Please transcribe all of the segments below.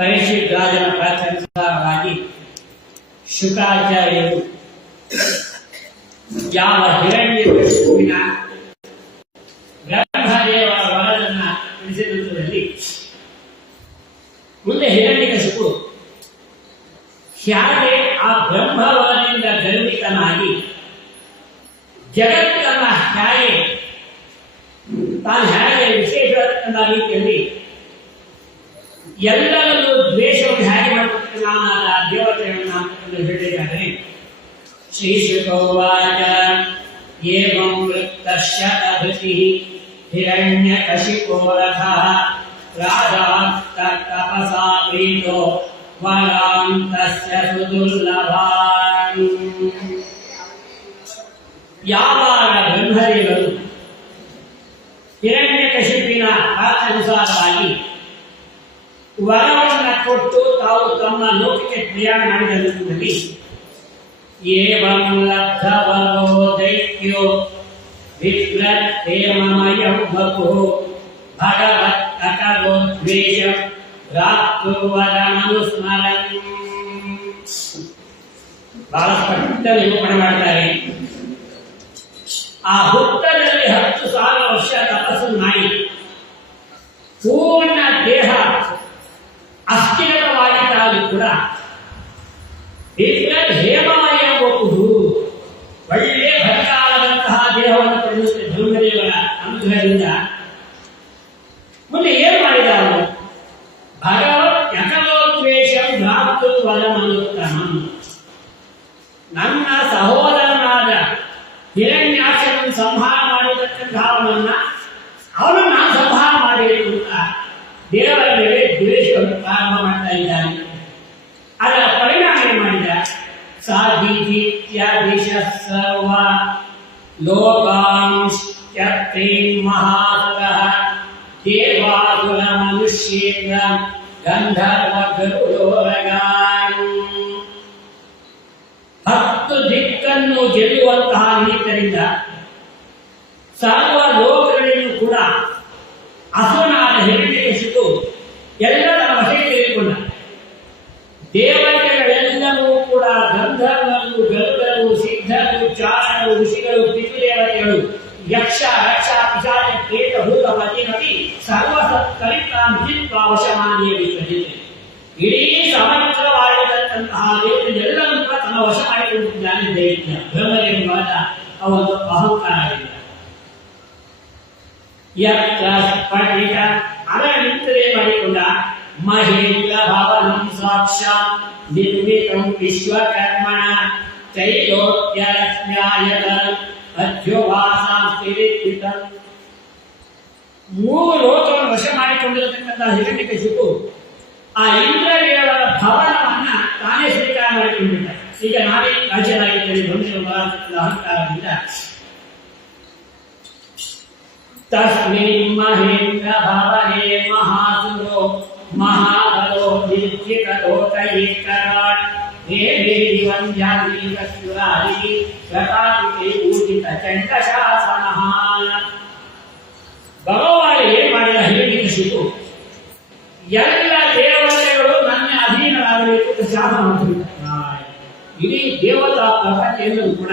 ಪರೀಕ್ಷಿತ್ ರಾಜನ ಪ್ರಾರ್ಥನೆಯಾಗಿ ಶುಕಾಚಾರ್ಯರು ಯಾವ ಹಿರಣ್ಯಕಶಿಪುವಿನ ಬ್ರಹ್ಮದೇವರ ವರದನ್ನ ತಿಳಿಸಿರುವುದರಲ್ಲಿ ಮುಂದೆ ಹಿರಣ್ಯಕಶಿಪು ಹೇಗೆ ಆ ಬ್ರಹ್ಮವರದಿಂದ ಗರ್ವಿತನಾಗಿ ಜಗತ್ತನ್ನ ಹೇಗೆ ತಾನು ಹೇಗೆ ವಿಶೇಷವಾದ ರೀತಿಯಲ್ಲಿ ಎಲ್ಲರಲ್ಲೂ ದ್ವೇಷವನ್ನು ಹೇಗೆ ಮಾಡತಕ್ಕನಾದ ದೇವತೆಗಳನ್ನ ಹೇಳಿದ್ದಾರೆ. ಶ್ರೀ ಶುಕೋವಾಚ ಏವಂ ವೃತ್ತಶ್ಯ ತಪಸಿಃ ಹಿರಣ್ಯಕಶಿಪೋ ರಥಃ ರಾಜಾತ್ತ ತಪಸಾ ಪ್ರೀತೋ ವರಾಂತಸ್ಯ ಸುದುರ್ಲಭಾನ್. ಯಾವಾಗ ಬ್ರಹ್ಮದೇವರು ಹಿರಣ್ಯಕಶಿಪಿನ ಅನುಸಾರವಾಗಿ ವರವನ್ನು ಕೊಟ್ಟು ತಾವು ತಮ್ಮ ಲೋಕಕ್ಕೆ ಪ್ರಯಾಣ ಮಾಡಿದ ರೂಪದಲ್ಲಿ ಏವಂ ಲಬ್ಧವರೋ ದೈತ್ಯೋ ವಿಪ್ರತ್ತೇಮಮಯಂ ವಪುಃ ಭಗವತ್ತಕರೋ ದ್ವೇಷಂ ರಾತ್ರುವದಮನುಸ್ಮರನ್. ಬಹಳ ಸ್ಪಷ್ಟ ನಿರೂಪಣೆ ಮಾಡ್ತಾರೆ. ಆ ಹುತ್ತದಲ್ಲಿ 10,000 ವರ್ಷ ತಪಸ್ಸು ಮಾಡಿ ಪೂರ್ಣ ದೇಹ ಅಸ್ಥಿರವಾಗಿದ್ದಾಗಲೂ ಕೂಡ ಹೇಮಮಯ ಒಪ್ಪುದು ಒಳ್ಳೆ ಭಕ್ತಾದಂತಹ ದೇಹವನ್ನು ಪಡೆಯುತ್ತೆ ಬ್ರಹ್ಮದೇವರ ಅನುಗ್ರಹದಿಂದ. ಮುಂದೆ ಏನು ಮಾಡಿದರು? ಭಗವತ್ ಯಕಲೋದ್ವೇಷಂ ಭ್ರಾತೃ ವರಮನುತ್ತಮಂ. ನನ್ನ ಸಹೋದರನಾದ ಹಿರಣ್ಯಾಕ್ಷರನ್ನು ಸಂಹಾರ ಮಾಡಿರತಕ್ಕಂಥವನನ್ನ ಅವನನ್ನು ನಾನು ಸಂಹಾರ ಮಾಡಬೇಕು ಅಂತ ದೇವರ ಮೇಲೆ ದ್ವೇಷವನ್ನು ಪ್ರಾರಂಭ ಮಾಡ್ತಾ ಇದ್ದಾನೆ. ಅದರ ಪರಿಣಾಮ ಏನು ಮಾಡಿದ? ಸಾಧಿತ್ಯಾದಿಶ ಸರ್ವ ಲೋಕಾಂಶ್ಚತ್ರೀನ್ ಮಹಾಸುರಃ ದೇವಾಸುರ ಮನುಷ್ಯೇಂದ್ರ ಗಂಧರ್ವ ಗರುಡೋರಗಾನ್. 10 ದಿಕ್ಕನ್ನು ಗೆಲ್ಲುವಂತಹ ನೀತರಿಂದ ಸರ್ವ ಲೋಕಗಳನ್ನು ಕೂಡ ಅಸುರನಾದ ಹಿರಣ್ಯಕಶಿಪು ಎಲ್ಲರ ವಶಕ್ಕೆ ತೆಗೆದುಕೊಂಡ. ದೇವತೆಗಳೆಲ್ಲರೂ ಕೂಡ ಗಂಧರ್ವರು, ಗರುಡರು, ಸಿದ್ಧರು, ಚಾರಣರು, ಋಷಿಗಳು, ಪಿತೃದೇವತೆಗಳು, ಯಕ್ಷ ರಕ್ಷ ಪಿಶಾಚ ಪ್ರೇತ ಭೂತ ಮತಿಮತಿ ಸರ್ವ ಸತ್ಕರಿತಾಂ ಚಿತ್ವಾ ವಶಮಾನಿಯವಿದೆ. ಇಡೀ ಸಮಗ್ರವಾಗಿರತಕ್ಕಂತಹ ದೇವತೆಲ್ಲರೂ ಕೂಡ ತಮ್ಮ ವಶ ಮಾಡಿಕೊಂಡಿದ್ದಾನೆ ದೈತ್ಯ ಬ್ರಹ್ಮದೇವರಾದ ಅವರ ಅಹಂಕಾರದಿಂದ. ಸ್ಫಟಿಕ ಅದರ ನಿಂತರೆ ಮಾಡಿಕೊಂಡ ಮಹೇಂದ್ರ ಭವನಂ ಸಾಕ್ಷಾತ್ ನಿರ್ಮಿತಂ ವಿಶ್ವಕರ್ಮಣ ತ್ರೈಲೋಕ್ಯಲಕ್ಷ್ಮ್ಯಾಯತ ಅಧ್ಯೋವಾಸಾಂಸ್ಥಿರಿತ. 3 ಲೋಕವನ್ನು ವಶ ಮಾಡಿಕೊಂಡಿರತಕ್ಕಂತಹ ಹಿರಣ್ಯಕಶಿಪು ಆ ಇಂದ್ರದೇವರ ಭವನವನ್ನ ತಾನೇ ಸ್ವೀಕಾರ ಮಾಡಿಕೊಂಡಿದ್ದ. ಈಗ ನಾವೇ ರಾಜ್ಯರಾಗಿದ್ದೇವೆ ಬಂದಿರುವ ಅಹಂಕಾರದಿಂದ. ತಸ್ಮಿನ್ ಮಹೇಂದ್ರ ಭವನೇ ಮಹಾಸುರೋ ಮಹಾಬಲೋ ನಿರ್ಜಿತಲೋಕೈಕರಾಟ್ ದೇವಿ ವಂದ್ಯಾದೀಕಸುರಾದಿ ಪ್ರತಾಪಿತೆ ಊಜಿತ ಚಂಡಶಾಸನಃ. ಭಗವಾನ್ ಏನ್ ಮಾಡಿದ? ಹಿರಣ್ಯಕಶಿಪು ಎಲ್ಲ ದೇವತೆಗಳು ನನ್ನ ಅಧೀನರಾಗಬೇಕು ಅಂತ ಶಾಸನ ಮಾಡಿದ್ದಾರೆ. ಇಡೀ ದೇವತಾ ಪ್ರಪಂಚ ಎಲ್ಲರೂ ಕೂಡ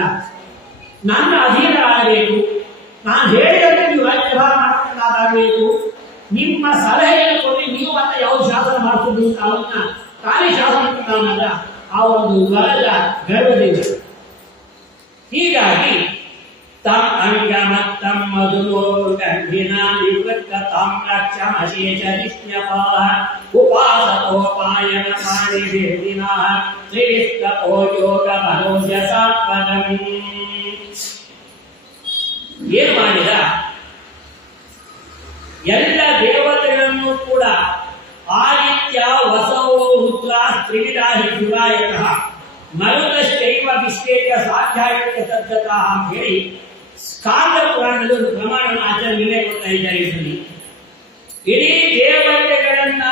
ನನ್ನ ಅಧೀನರಾಗಬೇಕು, ನಾನು ಹೇಳಿದಂತೆ ನೀವು ರಾಜ್ಯಭಾರ ಮಾಡಬೇಕಾಗಬೇಕು, ನಿಮ್ಮ ಸಲಹೆಯನ್ನು ಕೊಡಿ, ನೀವು ಮತ್ತೆ ಯಾವ ಶಾಸನ ಮಾಡ್ತಿದ್ದು ಅಂತ ಅವನ್ನ ತಾನೇ ಶಾಸನ ಕೊಟ್ಟಾನಲ್ಲ ಆ ಒಂದು ವರದ ಗರ್ವದಿಂದ. ಹೀಗಾಗಿ ತಮ್ ಅಂಗಮತ್ತಂ ಮಧುರೋ ಗಂಧಿನಾ ನಿವೃತ್ತ ತಾಂ ರಕ್ಷಮಶೇಷ ನಿಷ್ಣ್ಯಪಾಃ ಉಪಾಸತೋಪಾಯನ ಪಾಣಿ ವೇದಿನಃ ತ್ರಿವಿಸ್ತಪೋ ಯೋಗ ಮನೋಜಸಾತ್ಮನಂ. ಏನು ಮಾಡಿದ? ಎಲ್ಲ ದೇವತೆಗಳನ್ನು ಕೂಡ ಆದಿತ್ಯ ವಸವೋ ರುದ್ರ ತ್ರಿವಿಧಾಹಿ ದುರಾಯಕಃ ಮರುತಶ್ಚೈವ ವಿಶ್ವೇಕ ಸಾಧ್ಯಾಯಕ ಸಜ್ಜತಾ ಅಂತ ಹೇಳಿ ಸ್ಕಾಂದ ಪುರಾಣದಲ್ಲಿ ಒಂದು ಪ್ರಮಾಣವನ್ನು ಆಚರಣೆ ಕೊಡ್ತಾ ಇದ್ದಾರೆ. ಇಡೀ ದೇವತೆಗಳನ್ನ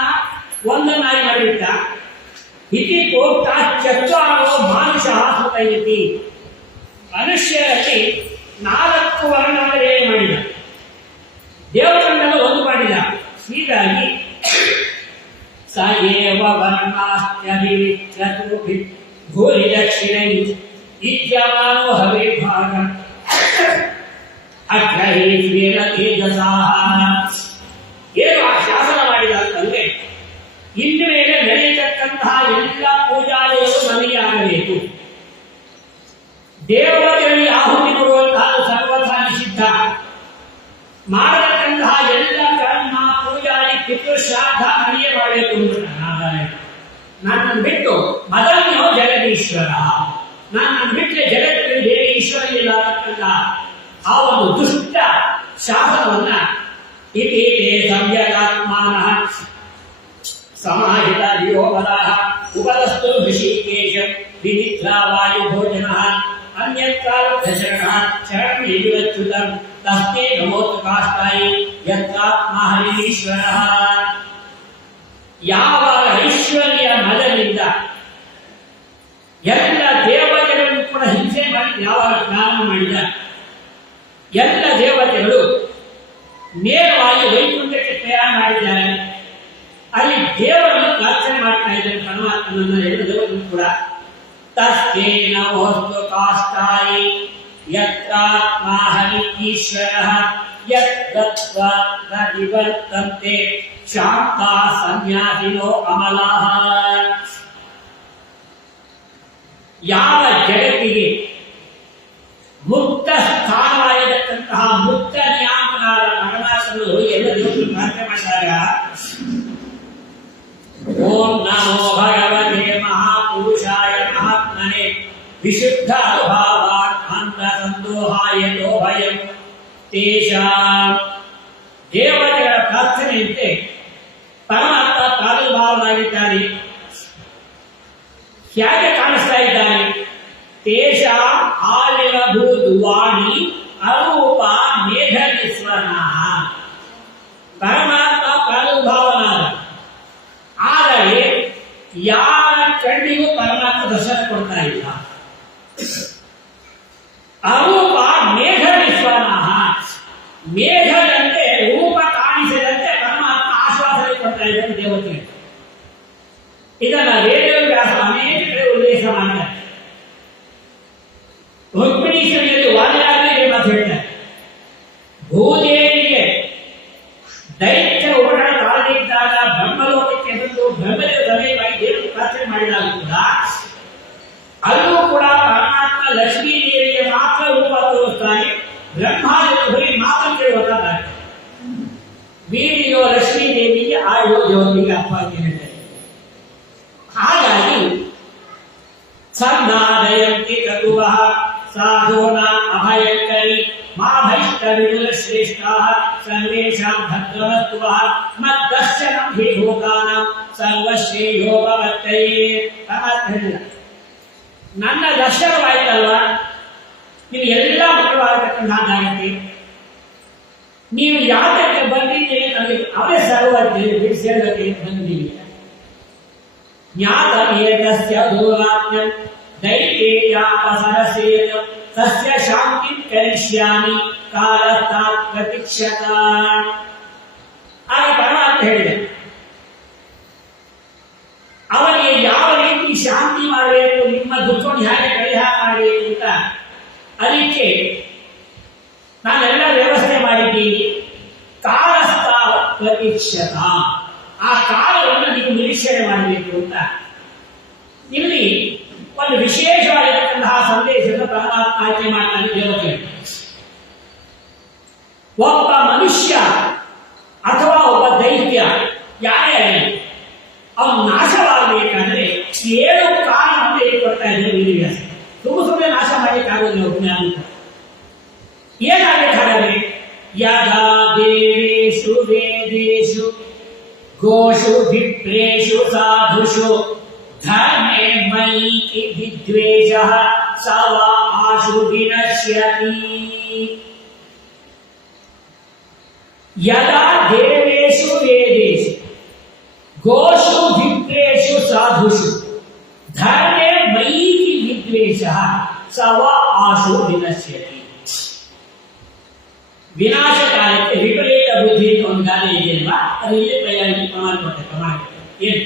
ಒಂದನ್ನಾಗಿ ಮಾಡಿಬಿಟ್ಟ. ಇತಿ ಕೋಟ ಚತ್ವಾರೋ ಮಾನುಷ ಸುತೈತಿ. ಮನುಷ್ಯರಲ್ಲಿ 4 ವರ್ಣವನ್ನು ಮಾಡಿದ, ದೇವರನ್ನೆಲ್ಲ ಒಂದು ಮಾಡಿದ. ಹೀಗಾಗಿ ಸ ಏವ ದೇವವರ್ಣಾಸ್ತ್ಯಭಿವಿಚ್ಯತು ಭೂರಿ ದಕ್ಷಿಣೈ ಇತ್ಯಮಾನೋ ಹವಿರ್ಭಾಗ ಅಗ್ರಹೀತ್ವೇನ ತೇಜಸಾಹ. ಏನು ಆ ಶಾಸನ ಮಾಡಿದ ಅಂತಂದ್ರೆ, ಇನ್ನು ಮೇಲೆ ನಡೆಯತಕ್ಕಂತಹ ಎಲ್ಲ ಪೂಜಾದಿಗಳು ನನಗೆ ಆಗಬೇಕು. ದೇವತೆಗಳಿಗೆ ಆಹುತಿ ಕೊಡುವಂತಹ ಸರ್ವಥಾ ನಿಷಿದ್ಧ. ಮಾಡತಕ್ಕಂತಹ ಎಲ್ಲ ಕರ್ಮ ಪೂಜಾದಿ ಪಿತೃಶ್ರಾದ್ದ ನನಗೆ ಮಾಡಬೇಕು. ನನ್ನನ್ನು ಬಿಟ್ಟು ಮದನ್ಯೋ ಜಗದೀಶ್ವರ, ನನ್ನನ್ನು ಬಿಟ್ಟರೆ ಜಗತ್ತಿನಲ್ಲಿ ಬೇರೆ ಈಶ್ವರ ಇಲ್ಲ ಅಂತಕ್ಕಂಥ ಆ ಒಂದು ದುಷ್ಟ ಶಾಸನವನ್ನ ಇತಿ ತೇ ಸಂಯಗಾತ್ಮಾನಃ ಸಮಾಹಿತ ದಿಯೋಪದಾಃ ಉಪದಸ್ತು ಋಷಿಕೇಶ ವಿನಿದ್ರಾ ವಾಯು ಭೋಜನಃ ಅನ್ಯತ್ಕಾಲಶರಣಃ ಶರಣಂ ಯಜುರಚ್ಯುತಂ ತಸ್ಮೈ ನಮೋತು ಕಾಷ್ಟಾಯಿ ಯತ್ರಾತ್ಮಹರೀಶ್ವರಃ. ಯಾವಾಗ ಐಶ್ವರ್ಯ ಮದದಿಂದ ಎಲ್ಲ ದೇವತೆಗಳನ್ನು ಕೂಡ ಹಿಂಸೆ ಮಾಡಿ ಯಾವಾಗ ಪ್ರಾರಂಭ ಮಾಡಿದ, ಎಲ್ಲ ದೇವತೆಗಳು ನೇರವಾಗಿ ವೈಕುಂಠಕ್ಕೆ ಪ್ರಯಾಣ ಮಾಡಿದ್ದಾರೆ. ಅಲ್ಲಿ ದೇವರನ್ನು ಪ್ರಾರ್ಥನೆ ಮಾಡ್ತಾ ಇದ್ದಾರೆ, ಪರಮಾತ್ಮನನ್ನ ಎರಡು ದೇವರು ಕೂಡ. ತಸ್ಮೇನ ವಸ್ತು ಕಾಷ್ಟಾಯಿ ಯತ್ರಾತ್ಮಹರಿ ಈಶ್ವರಃ ಯದ್ಗತ್ವಾ ನ ನಿವರ್ತಂತೆ ಶಾಂತಾ ಸನ್ಯಾಸಿನೋ ಅಮಲಾಃ. ಯಾವ ಜಗತ್ತಿಗೆ ಮುಕ್ತ ಸ್ಥಾನವಾಗಿರತಕ್ಕಂತಹ ಮುಕ್ತ ನ್ಯಾಮನಾದ ಪರಮಾತ್ಮನು ಎಲ್ಲ ದೇವರು ಪ್ರಾರ್ಥನೆ ಮಾಡಿದಾಗ, ಓಂ ನಮೋ ಭಗವತೆ ಮಹಾಪುರುಷಾಯ ಮಹಾತ್ಮನೆ ವಿಶುದ್ಧ ಅನುಭಾವಾತ್ ಅಂತ ಸಂದೋಹಾಯ ಭಯಂ ತೇಷಾಂ. ದೇವತೆಗಳ ಪ್ರಾರ್ಥನೆಯಂತೆ ಪರಮಾತ್ಮ ಪ್ರಾದುರ್ಭಾವನಾಗಿದ್ದಾನೆ. ಹೇಗೆ ಕಾಣಿಸ್ತಾ ಇದ್ದಾನೆ? ತೇಷಾಂ ಆವಿರ್ಭೂತ್ ವಾಣಿ ಅರೂಪ ಮೇಘನಿಸ್ವರನಃ. ಪರಮಾತ್ಮ ಪ್ರಾದುರ್ಭಾವನಾದ, ಆದರೆ ಯಾರ ಕಣ್ಣಿಗೂ ಪರಮಾತ್ಮ ದರ್ಶನ ಕೊಡ್ತಾ ಇಲ್ಲ. ಅರೂಪ ಮೇಘನಿಸ್ವರನಃ, ಮೇಘದಂತೆ ರೂಪ ಕಾಣಿಸಿದಂತೆ ಪರಮಾತ್ಮ ಆಶ್ವಾಸನೆ ಕೊಡ್ತಾ ಇದ್ದಾನೆ ದೇವತೆಗೆ. ಇದನ್ನ ವೇದವ್ಯಾಸ ಅನೇಕ ಕಡೆ ಉಲ್ಲೇಖ ಮಾಡ್ತಾರೆ. ರುಕ್ಮಿಣೀಶ್ವರಿಯಲ್ಲಿ ವಾದಿರಾಜನಿಗೆ ಮಾತು ಹೇಳ್ತಾರೆ, ಭೂದೇವಿಗೆ ದೈತ್ಯ ಉಪಟಳ ಕಾಲದಿದ್ದಾಗ ಬ್ರಹ್ಮಲೋಕಕ್ಕೆ ಬಂದು ಬ್ರಹ್ಮದೇವ ಸಮೇತವಾಗಿ ದೇವರು ಪ್ರಾರ್ಥನೆ ಮಾಡಿದಾಗ ಕೂಡ ಅಲ್ಲೂ ಕೂಡ ಪರಮಾತ್ಮ ಲಕ್ಷ್ಮೀ ದೇವಿಗೆ ಮಾತ್ರ ರೂಪ ತೋರಿಸ್ತಾನೆ. ಬ್ರಹ್ಮಾದೇವಿ ಮಾತ್ರ ಕೇಳುವಂತಾಗ ವೀರಿಯೋ ಲಕ್ಷ್ಮೀ ದೇವಿಗೆ ಆಯೋ ಜ್ಯೋತಿಗೆ ಅಪ್ಪಾಜಿ ಹೇಳ್ತಾರೆ. ಹಾಗಾಗಿ ಸಂಧಾದಯಂತಿ ಕಟುವಃ ಸಾಧೂನ ಅಭಯಂಕರಿ ಮಾ ಭೈಷ್ಟವಿದುಲ ಶ್ರೇಷ್ಠಾಃ ಸರ್ವೇಷಾಂ ಭದ್ರವಸ್ತುವಃ ಮದ್ದರ್ಶನಂ ಹಿ ಭೂತಾನಾಂ ಸರ್ವಶ್ರೇಯೋ ಭವತ್ತಯೇ. ನನ್ನ ದರ್ಶನವಾಯ್ತಲ್ವಾ, ನೀವು ಎಲ್ಲ ಮುಖ್ಯವಾಗತಕ್ಕಂಥದ್ದಾಗತ್ತೆ. ನೀವು ಯಾತಕ್ಕೆ ಬಂದಿದ್ದೀರಿ ನನಗೆ ಅವೇ ಸರ್ವಜ್ಞ ಬಿಡಿಸೇಳಕ್ಕೆ ಬಂದಿದ್ದೀವಿ. ಜ್ಞಾತಮೇತಸ್ಯ ದೂರಾತ್ಮ್ಯಂ ದೈವೇಯಾಪಸರಸೇನ ತಸ್ಯ ಶಾಂತಿಂ ಕರಿಷ್ಯಾಮಿ ಕಾಲತಾತ್ ಪ್ರತೀಕ್ಷತಾ. ಆಗ ಪರಮಾತ್ಮ ಹೇಳಿದೆ, ಅವನಿಗೆ ಯಾವ ರೀತಿ ಶಾಂತಿ ಮಾಡಬೇಕು, ನಿಮ್ಮ ದುಃಖವನ್ನು ಹೇಗೆ ಪರಿಹಾರ ಮಾಡಬೇಕು ಅಂತ ಅದಕ್ಕೆ ನಾನೆಲ್ಲ ವ್ಯವಸ್ಥೆ ಮಾಡಿದ್ದೀನಿ. ಕಾಲಸ್ಥ ಪ್ರತೀಕ್ಷತ, ಆ ಕಾಲವನ್ನು ನೀವು ನಿರೀಕ್ಷಣೆ ಮಾಡಬೇಕು ಅಂತ ಇಲ್ಲಿ ಒಂದು ವಿಶೇಷವಾಗಿರತಕ್ಕಂತಹ ಸಂದೇಶವನ್ನು ಪರಮಾತ್ಮ ಆಯ್ಕೆ ಮಾಡ್ತಾನೆ ದೇವತೆ. ಒಬ್ಬ ಮನುಷ್ಯ ಅಥವಾ ಒಬ್ಬ ದೈತ್ಯ ಯಾರೇ ಅವನು ನಾಶವಾಗಬೇಕಾದ್ರೆ 7 ಕಾರಣವನ್ನು ಕೊಡ್ತಾ ಇದ್ದಾರೆ ವೇದವ್ಯಾಸ. ಸುಮ್ಮನೆ ನಾಶ ಮಾಡಲಿಕ್ಕಾಗೋದಿಲ್ಲ ಜ್ಞಾನ. ಏನಾಗಬೇಕಾದರೆ ಯದಾ ದೇವೇಶು ವೇದೇಶು ಗೋಷು ವಿಪ್ರೇಷು ಸಾಧುಷು ಧರ್ಮೇ ಮೈಕಿ ವಿದ್ವೇಷಃ ಸವ ಆಶು ವಿನಶ್ಯತಿ. ಯದಾ ದೇವೇಶು ವೇದೇಶು ಗೋಷು ವಿಪ್ರೇಷು ಸಾಧುಷು ಧರ್ಮೇ ಮೈಕಿ ವಿದ್ವೇಷಃ ಸವ ಆಶು ವಿನಶ್ಯತಿ. ವಿನಾಶ ಕಾಲಕ್ಕೆ ವಿಪರೀತ ಬುದ್ಧಿ ಅಂತ ಒಂದು ಗಾದೆ ಇದೆಯಲ್ವಾ, ಅದು ಇಲ್ಲಿ ಪ್ರಮಾಣ ಕೊಟ್ಟೆ. ಏನು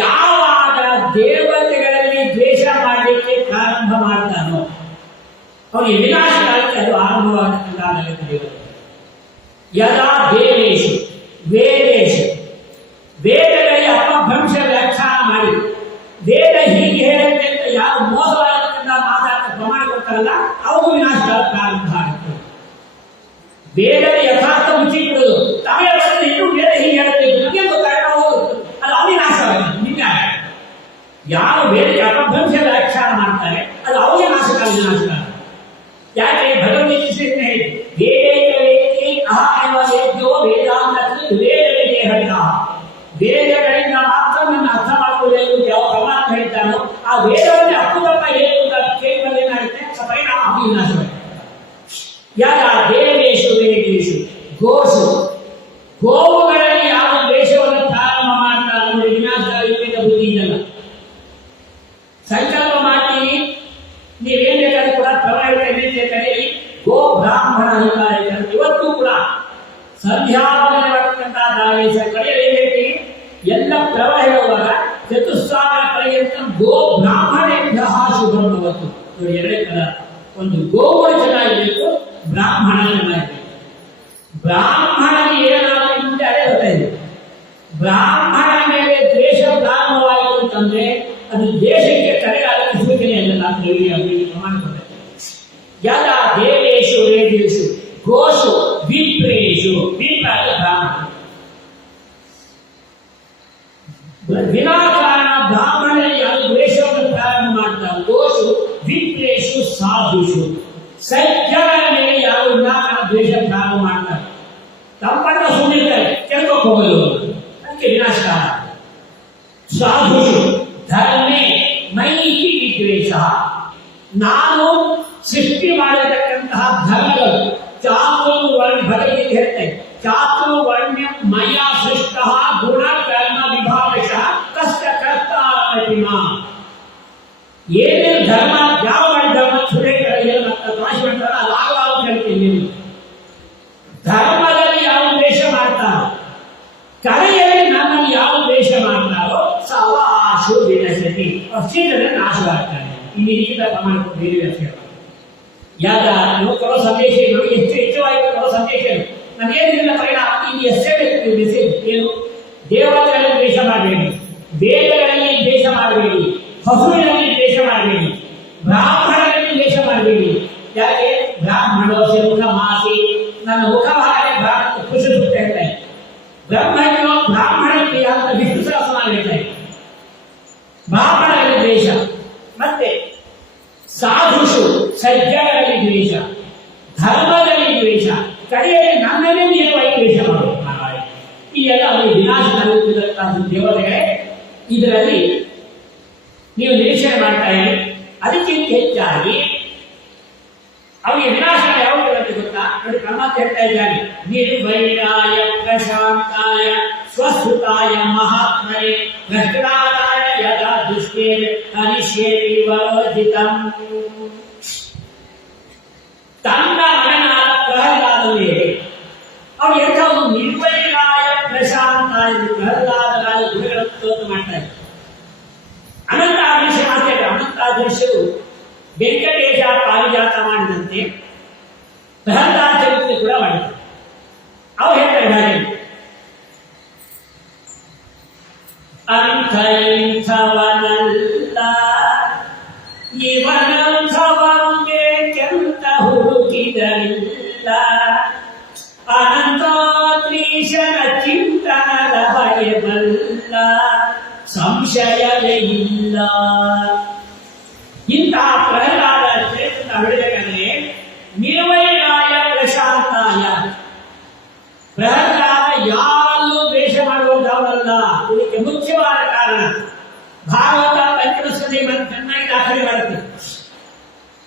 ಯಾವಾಗ ದೇವತೆಗಳಲ್ಲಿ ದ್ವೇಷ ಮಾಡಲಿಕ್ಕೆ ಪ್ರಾರಂಭ ಮಾಡ್ತಾನೋ ಅವನಿಗೆ ವಿನಾಶ ಕಾಲಕ್ಕೆ ಅದು ಆರಂಭವಾಗತಕ್ಕಂಥ ಯದಾ ದೇವೇಶು ವೇದೇಶು ವೇದಗಳಿಗೆ ಅಪಭ್ರಂಶ ವ್ಯಾಖ್ಯಾನ ಮಾಡಿ ವೇದ ಹೀಗೆ ಹೇಳುತ್ತೆ ಅಂತ ಯಾರು ಮೋಸವಾಗಿರ್ತಕ್ಕಂಥ ಮಾತಾಡ್ತಾ ಪ್ರಮಾಣ ಕೊಡ್ತಾರಲ್ಲ ಅವು ವಿನಾಶ ಕಾಲ ಪ್ರಾರಂಭ ಆಗುತ್ತೆ. ವೇದದ ಯಥಾರ್ಥ ಮುಚ್ಚಿಬಿಡುವುದು ತಮಗೆ ಬರ್ತದೆ ಇನ್ನೂ ವೇದ ಹೀಗೆ ಹೇಳುತ್ತೆ ನಮಗೆ ಗೊತ್ತಾಗ ಹೋಗುತ್ತೆ ಅದು ಅವಿನಾಶವಾಗಿದೆ. ನಿಜ ಯಾರು ವೇದಕ್ಕೆ ಅಪಭ್ರಂಶ ವ್ಯಾಖ್ಯಾನ ಮಾಡ್ತಾರೆ ಅದು ಅವರಿಗೆ ನಾಶಕಾಲ ವಿನಾಶಕಾಲ. ಯಾಕೆ ಭಗವದ್ಗೀತೆ ಹೇಳಿ ವೇದಗಳಿಗೆ ಹೇಳಿದ ವೇದಗಳಿಂದ ಮಾತ್ರ ನನ್ನ ಅರ್ಥ ಮಾಡಿಕೊಳ್ಳಬೇಕು ಯಾವ ಪರಮಾತ್ಮ ಹೇಳ್ತಾನೋ ಆ ವೇದವನ್ನೇ ಅಪ್ಪುತಪ್ಪ ಹೇಳುವುದಾದ ಕೇವಲ ಏನಾಗುತ್ತೆ ಪರಿಣಾಮ ಅವಿನಾಶವಾಗಿದೆ. ಯಾರ ದೇವೇಶು ವೇದೇಶು ಗೋಸು ಗೋವುಗಳಲ್ಲಿ ಯಾವ ದ್ವೇಷವನ್ನು ಪ್ರಾರಂಭ ಮಾಡ್ತಾರೆ ನೋಡಿ ವಿನಾಶ ವಿವೇಕ ಬುದ್ಧಿ ಇದಲ್ಲ. ಸಂಕಲ್ಪ ಮಾಡ್ತೀನಿ ನೀವೇನ್ ಬೇಕಾದ್ರೂ ಕೂಡ ಪ್ರವೃತ್ತಿ ಕರೆಯಲಿ ಗೋ ಬ್ರಾಹ್ಮಣ ಅಧಿಕಾರ ಇವತ್ತು ಕೂಡ ಸಂಧ್ಯಾವಂದನೆ ಮಾಡತಕ್ಕಂತಹ ದಾವೇಶ ಕಡೆಯಲ್ಲಿ ಎಲ್ಲ ಪ್ರವಾಹ ಹೇಳುವಾಗ ಚತುಸ್ಸಾಗರ ಪರ್ಯಂತ ಗೋ ಬ್ರಾಹ್ಮಣೇಭ್ಯ ಶುಭಂ ಭವತು ನೋಡಿ ಎರಡೇ ಪದ. ಒಂದು ಗೋವು ಚೆನ್ನಾಗಿರಬೇಕು, ಬ್ರಾಹ್ಮಣ ಚೆನ್ನಾಗಿರಬೇಕು. ಬ್ರಾಹ್ಮಣನಿಗೆ ಏನಾದರೂ ಮುಂದೆ ಅದೇ ಗೊತ್ತಾಯಿದೆ. ಬ್ರಾಹ್ಮಣ ಮೇಲೆ ದ್ವೇಷ ಪ್ರಾರಂಭವಾಯಿತು ಅಂತಂದ್ರೆ ಅದು ದೇಶಕ್ಕೆ ತಡೆಯಾದ ಸೂಚನೆ ಅಲ್ಲ. ಪ್ರಮಾಣ ಕೊಡ್ತಾರೆ ಯದ ದೇವೇಶು ವೇದೇಶು ಗೋಷು ವಿಪ್ರೇಶು ವಿಪ್ರಾಯ ಬ್ರಾಹ್ಮಣ ವಿನಾಕಾರಣ ಬ್ರಾಹ್ಮಣರಿಗೆ ಯಾರು ದ್ವೇಷವನ್ನು ಪ್ರಾರಂಭ ಮಾಡ್ತಾರೆ. ಗೋಷು ವಿಪ್ರೇಶು ಸಾಧುಷು ಸಜ್ಜನ ಮೇಲೆ ಯಾರು ವಿನಾಕಾರಣ ದ್ವೇಷ ಪ್ರಾರಂಭ ಮಾಡ್ತಾರೆ. ತಪ್ಪನ್ನ ಸುಮ್ಮನಿರ್ತಾರೆ ಕೆಲ್ಕೋಕ್ ಹೋಗಲು ಅದಕ್ಕೆ ವಿನಾಶಕಾಲ. ಸಾಧುಷು ಧರ್ಮೇ ಮೈಹಿ ವಿದ್ವೇಷ ನಾನು ಸೃಷ್ಟಿ ಮಾಡಿರತಕ್ಕಂತಹ ಧರ್ಮಗಳು ಚಾತುರ್ವರ್ಣ ಭಗವದ್ಗೀತೆ ಹೇಳ್ತೇನೆ ಚಾತುರ್ವರ್ಣ್ಯ ಮಯ ಸೃಷ್ಟ ಗುಣ ಕರ್ಮ ವಿಭಾಗಶಃ ಕಷ್ಟ ಕರ್ತ ಏನೇನು ಧರ್ಮ ಯಾವ ಧರ್ಮ ರಾಶಿ ಮಾಡ್ತಾರ ಅದು ಆಗ ಹೇಳ್ತೀನಿ. ಧರ್ಮದಲ್ಲಿ ಯಾವ ದ್ವೇಷ ಮಾಡ್ತಾರೋ ಕಲೆಯಲ್ಲಿ ನಮ್ಮನ್ನು ಯಾವ ದ್ವೇಷ ಮಾಡ್ತಾರೋ ಸವಾಶು ವಿನಶತಿ ಶೀಘ್ರ ನಾಶವಾಗ್ತಾನೆ. ಇಲ್ಲಿ ಲಿಖಿತ ಪ್ರಮಾಣ ಬೇರೆ ವ್ಯವಸ್ಥೆ ಯಾದ ನೀವು ಕೊಡೋ ಸಂದೇಶ ನಮಗೆ ಎಷ್ಟು ಹೆಚ್ಚುವಾಗಿ ಕೊಡೋ ಸಂದೇಶ ನಮಗೇನಿಲ್ಲ ಪರಿಣಾಮ ಇಲ್ಲಿ ಎಷ್ಟೇ ಮೆಸೇಜ್ ಏನು ದೇವತೆಗಳಲ್ಲಿ ದ್ವೇಷ ಮಾಡಬೇಡಿ, ವೇದಗಳಲ್ಲಿ ದ್ವೇಷ ಮಾಡಬೇಡಿ, ಹಸುವಿನಲ್ಲಿ ದ್ವೇಷ ಮಾಡಬೇಡಿ, ಬ್ರಾಹ್ಮಣರಲ್ಲಿ ದ್ವೇಷ ಮಾಡಬೇಡಿ. ಯಾಕೆ ಬ್ರಾಹ್ಮಣೋಸಿ ಮುಖ ಮಾಸಿ ನನ್ನ ಮುಖಭಾಗ ಬ್ರಾಹ್ಮಣ ಖುಷಿ ಸುತ್ತ ಹೇಳ್ತಾರೆ. ಬ್ರಹ್ಮಜ್ಞೋ ಬ್ರಾಹ್ಮಣ ಪ್ರಿಯ ಅಂತ ವಿಷ್ಣು ಸಹಸ್ರನಾಮ ಹೇಳ್ತಾರೆ. ಬ್ರಾಹ್ಮಣರಲ್ಲಿ ದ್ವೇಷ ಮತ್ತೆ ಸಾಧುಷು ಸಜ್ಜನರಲ್ಲಿ ದ್ವೇಷ, ಧರ್ಮದಲ್ಲಿ ದ್ವೇಷ, ಕಡೆಯಲ್ಲಿ ನನ್ನನ್ನೇ ನೇರವಾಗಿ ದ್ವೇಷ ಮಾಡಬೇಕು. ಇದೆಲ್ಲ ಅವರಿಗೆ ವಿನಾಶ ಆಗುತ್ತಿದ್ದಂತಹ ದೇವತೆಗಳೇ. ಇದರಲ್ಲಿ ನೀವು ನಿರೀಕ್ಷಣೆ ಮಾಡ್ತಾ ಇರಿ. ಅದಕ್ಕಿಂತ ಹೆಚ್ಚಾಗಿ ಅವರಿಗೆ ವಿನಾಶ ಯಾವುದು ಅಂತ ಗೊತ್ತಾ ನೋಡಿ. ಪರಮಾತ್ಮ ಹೇಳ್ತಾ ಇದ್ದಾನೆ ನಿರ್ವೈರಾಯ ಪ್ರಶಾಂತಾಯ ಸ್ವಸ್ಸುತಾಯ ಮಹಾತ್ಮನೆ ಭ್ರಷ್ಟಾದಾಯ ಯದಾ ದುಷ್ಟೇ ಅನಿಶ್ಯೇತಿ ವರೋಧಿತಂ. ತನ್ನ ಮಗನಾದ ಪ್ರಹ್ಲಾದನಿಗೆ ಅವನು ಎಂಥ ಒಂದು ನಿರ್ವೈರಾಯ ಪ್ರಶಾಂತಾಯ ಪ್ರಹ್ಲಾದರಾದ ಗುರುಗಳನ್ನು ಸ್ತೋತ್ರ ಮಾಡ್ತಾರೆ. ಅನಂತಾದೃಶ್ಯ ಮಾತಾಡಿದ ಅನಂತಾದೃಶ್ಯವು ವೆಂಕಟೇಶ ಪಾರಿಜಾತ ಮಾಡಿದಂತೆ ಪ್ರಹ್ಲಾದ ಚರಿತ್ರೆ ಕೂಡ ಮಾಡಿದ್ದಾರೆ. ಅವ್ರು ಹೇಳ್ತಾರೆ ಹಾಗೆ ಅಂಥವನಲ್ಲ ಇವನಂಥವನ್ನೇ ಕೆಂತ ಹುಡುಕಿದರಿಲ್ಲ ಅನಂತಾದ್ರೀಶನ ಚಿಂತನದ ಬಗೆಬಲ್ಲ ಸಂಶಯವೇ ಇಲ್ಲ. ಇಂತಹ ಪ್ರಹ್ಲಾದ ಚರಿತ್ರೆ ಹೇಳಬೇಕಾದ್ರೆ ನಿರ್ವೈರಾಯ ಪ್ರಶಾಂತಾಯ ಪ್ರಹ್ಲಾದ ಯಾರಲ್ಲೂ ದ್ವೇಷ ಮಾಡುವಂತವರಲ್ಲ. ಇದಕ್ಕೆ ಮುಖ್ಯವಾದ ಕಾರಣ ಭಾಗವತ ಪಂಚಮಸ್ಕಂಧ ಚೆನ್ನಾಗಿ ದಾಖಲೆ ಮಾಡುತ್ತೆ.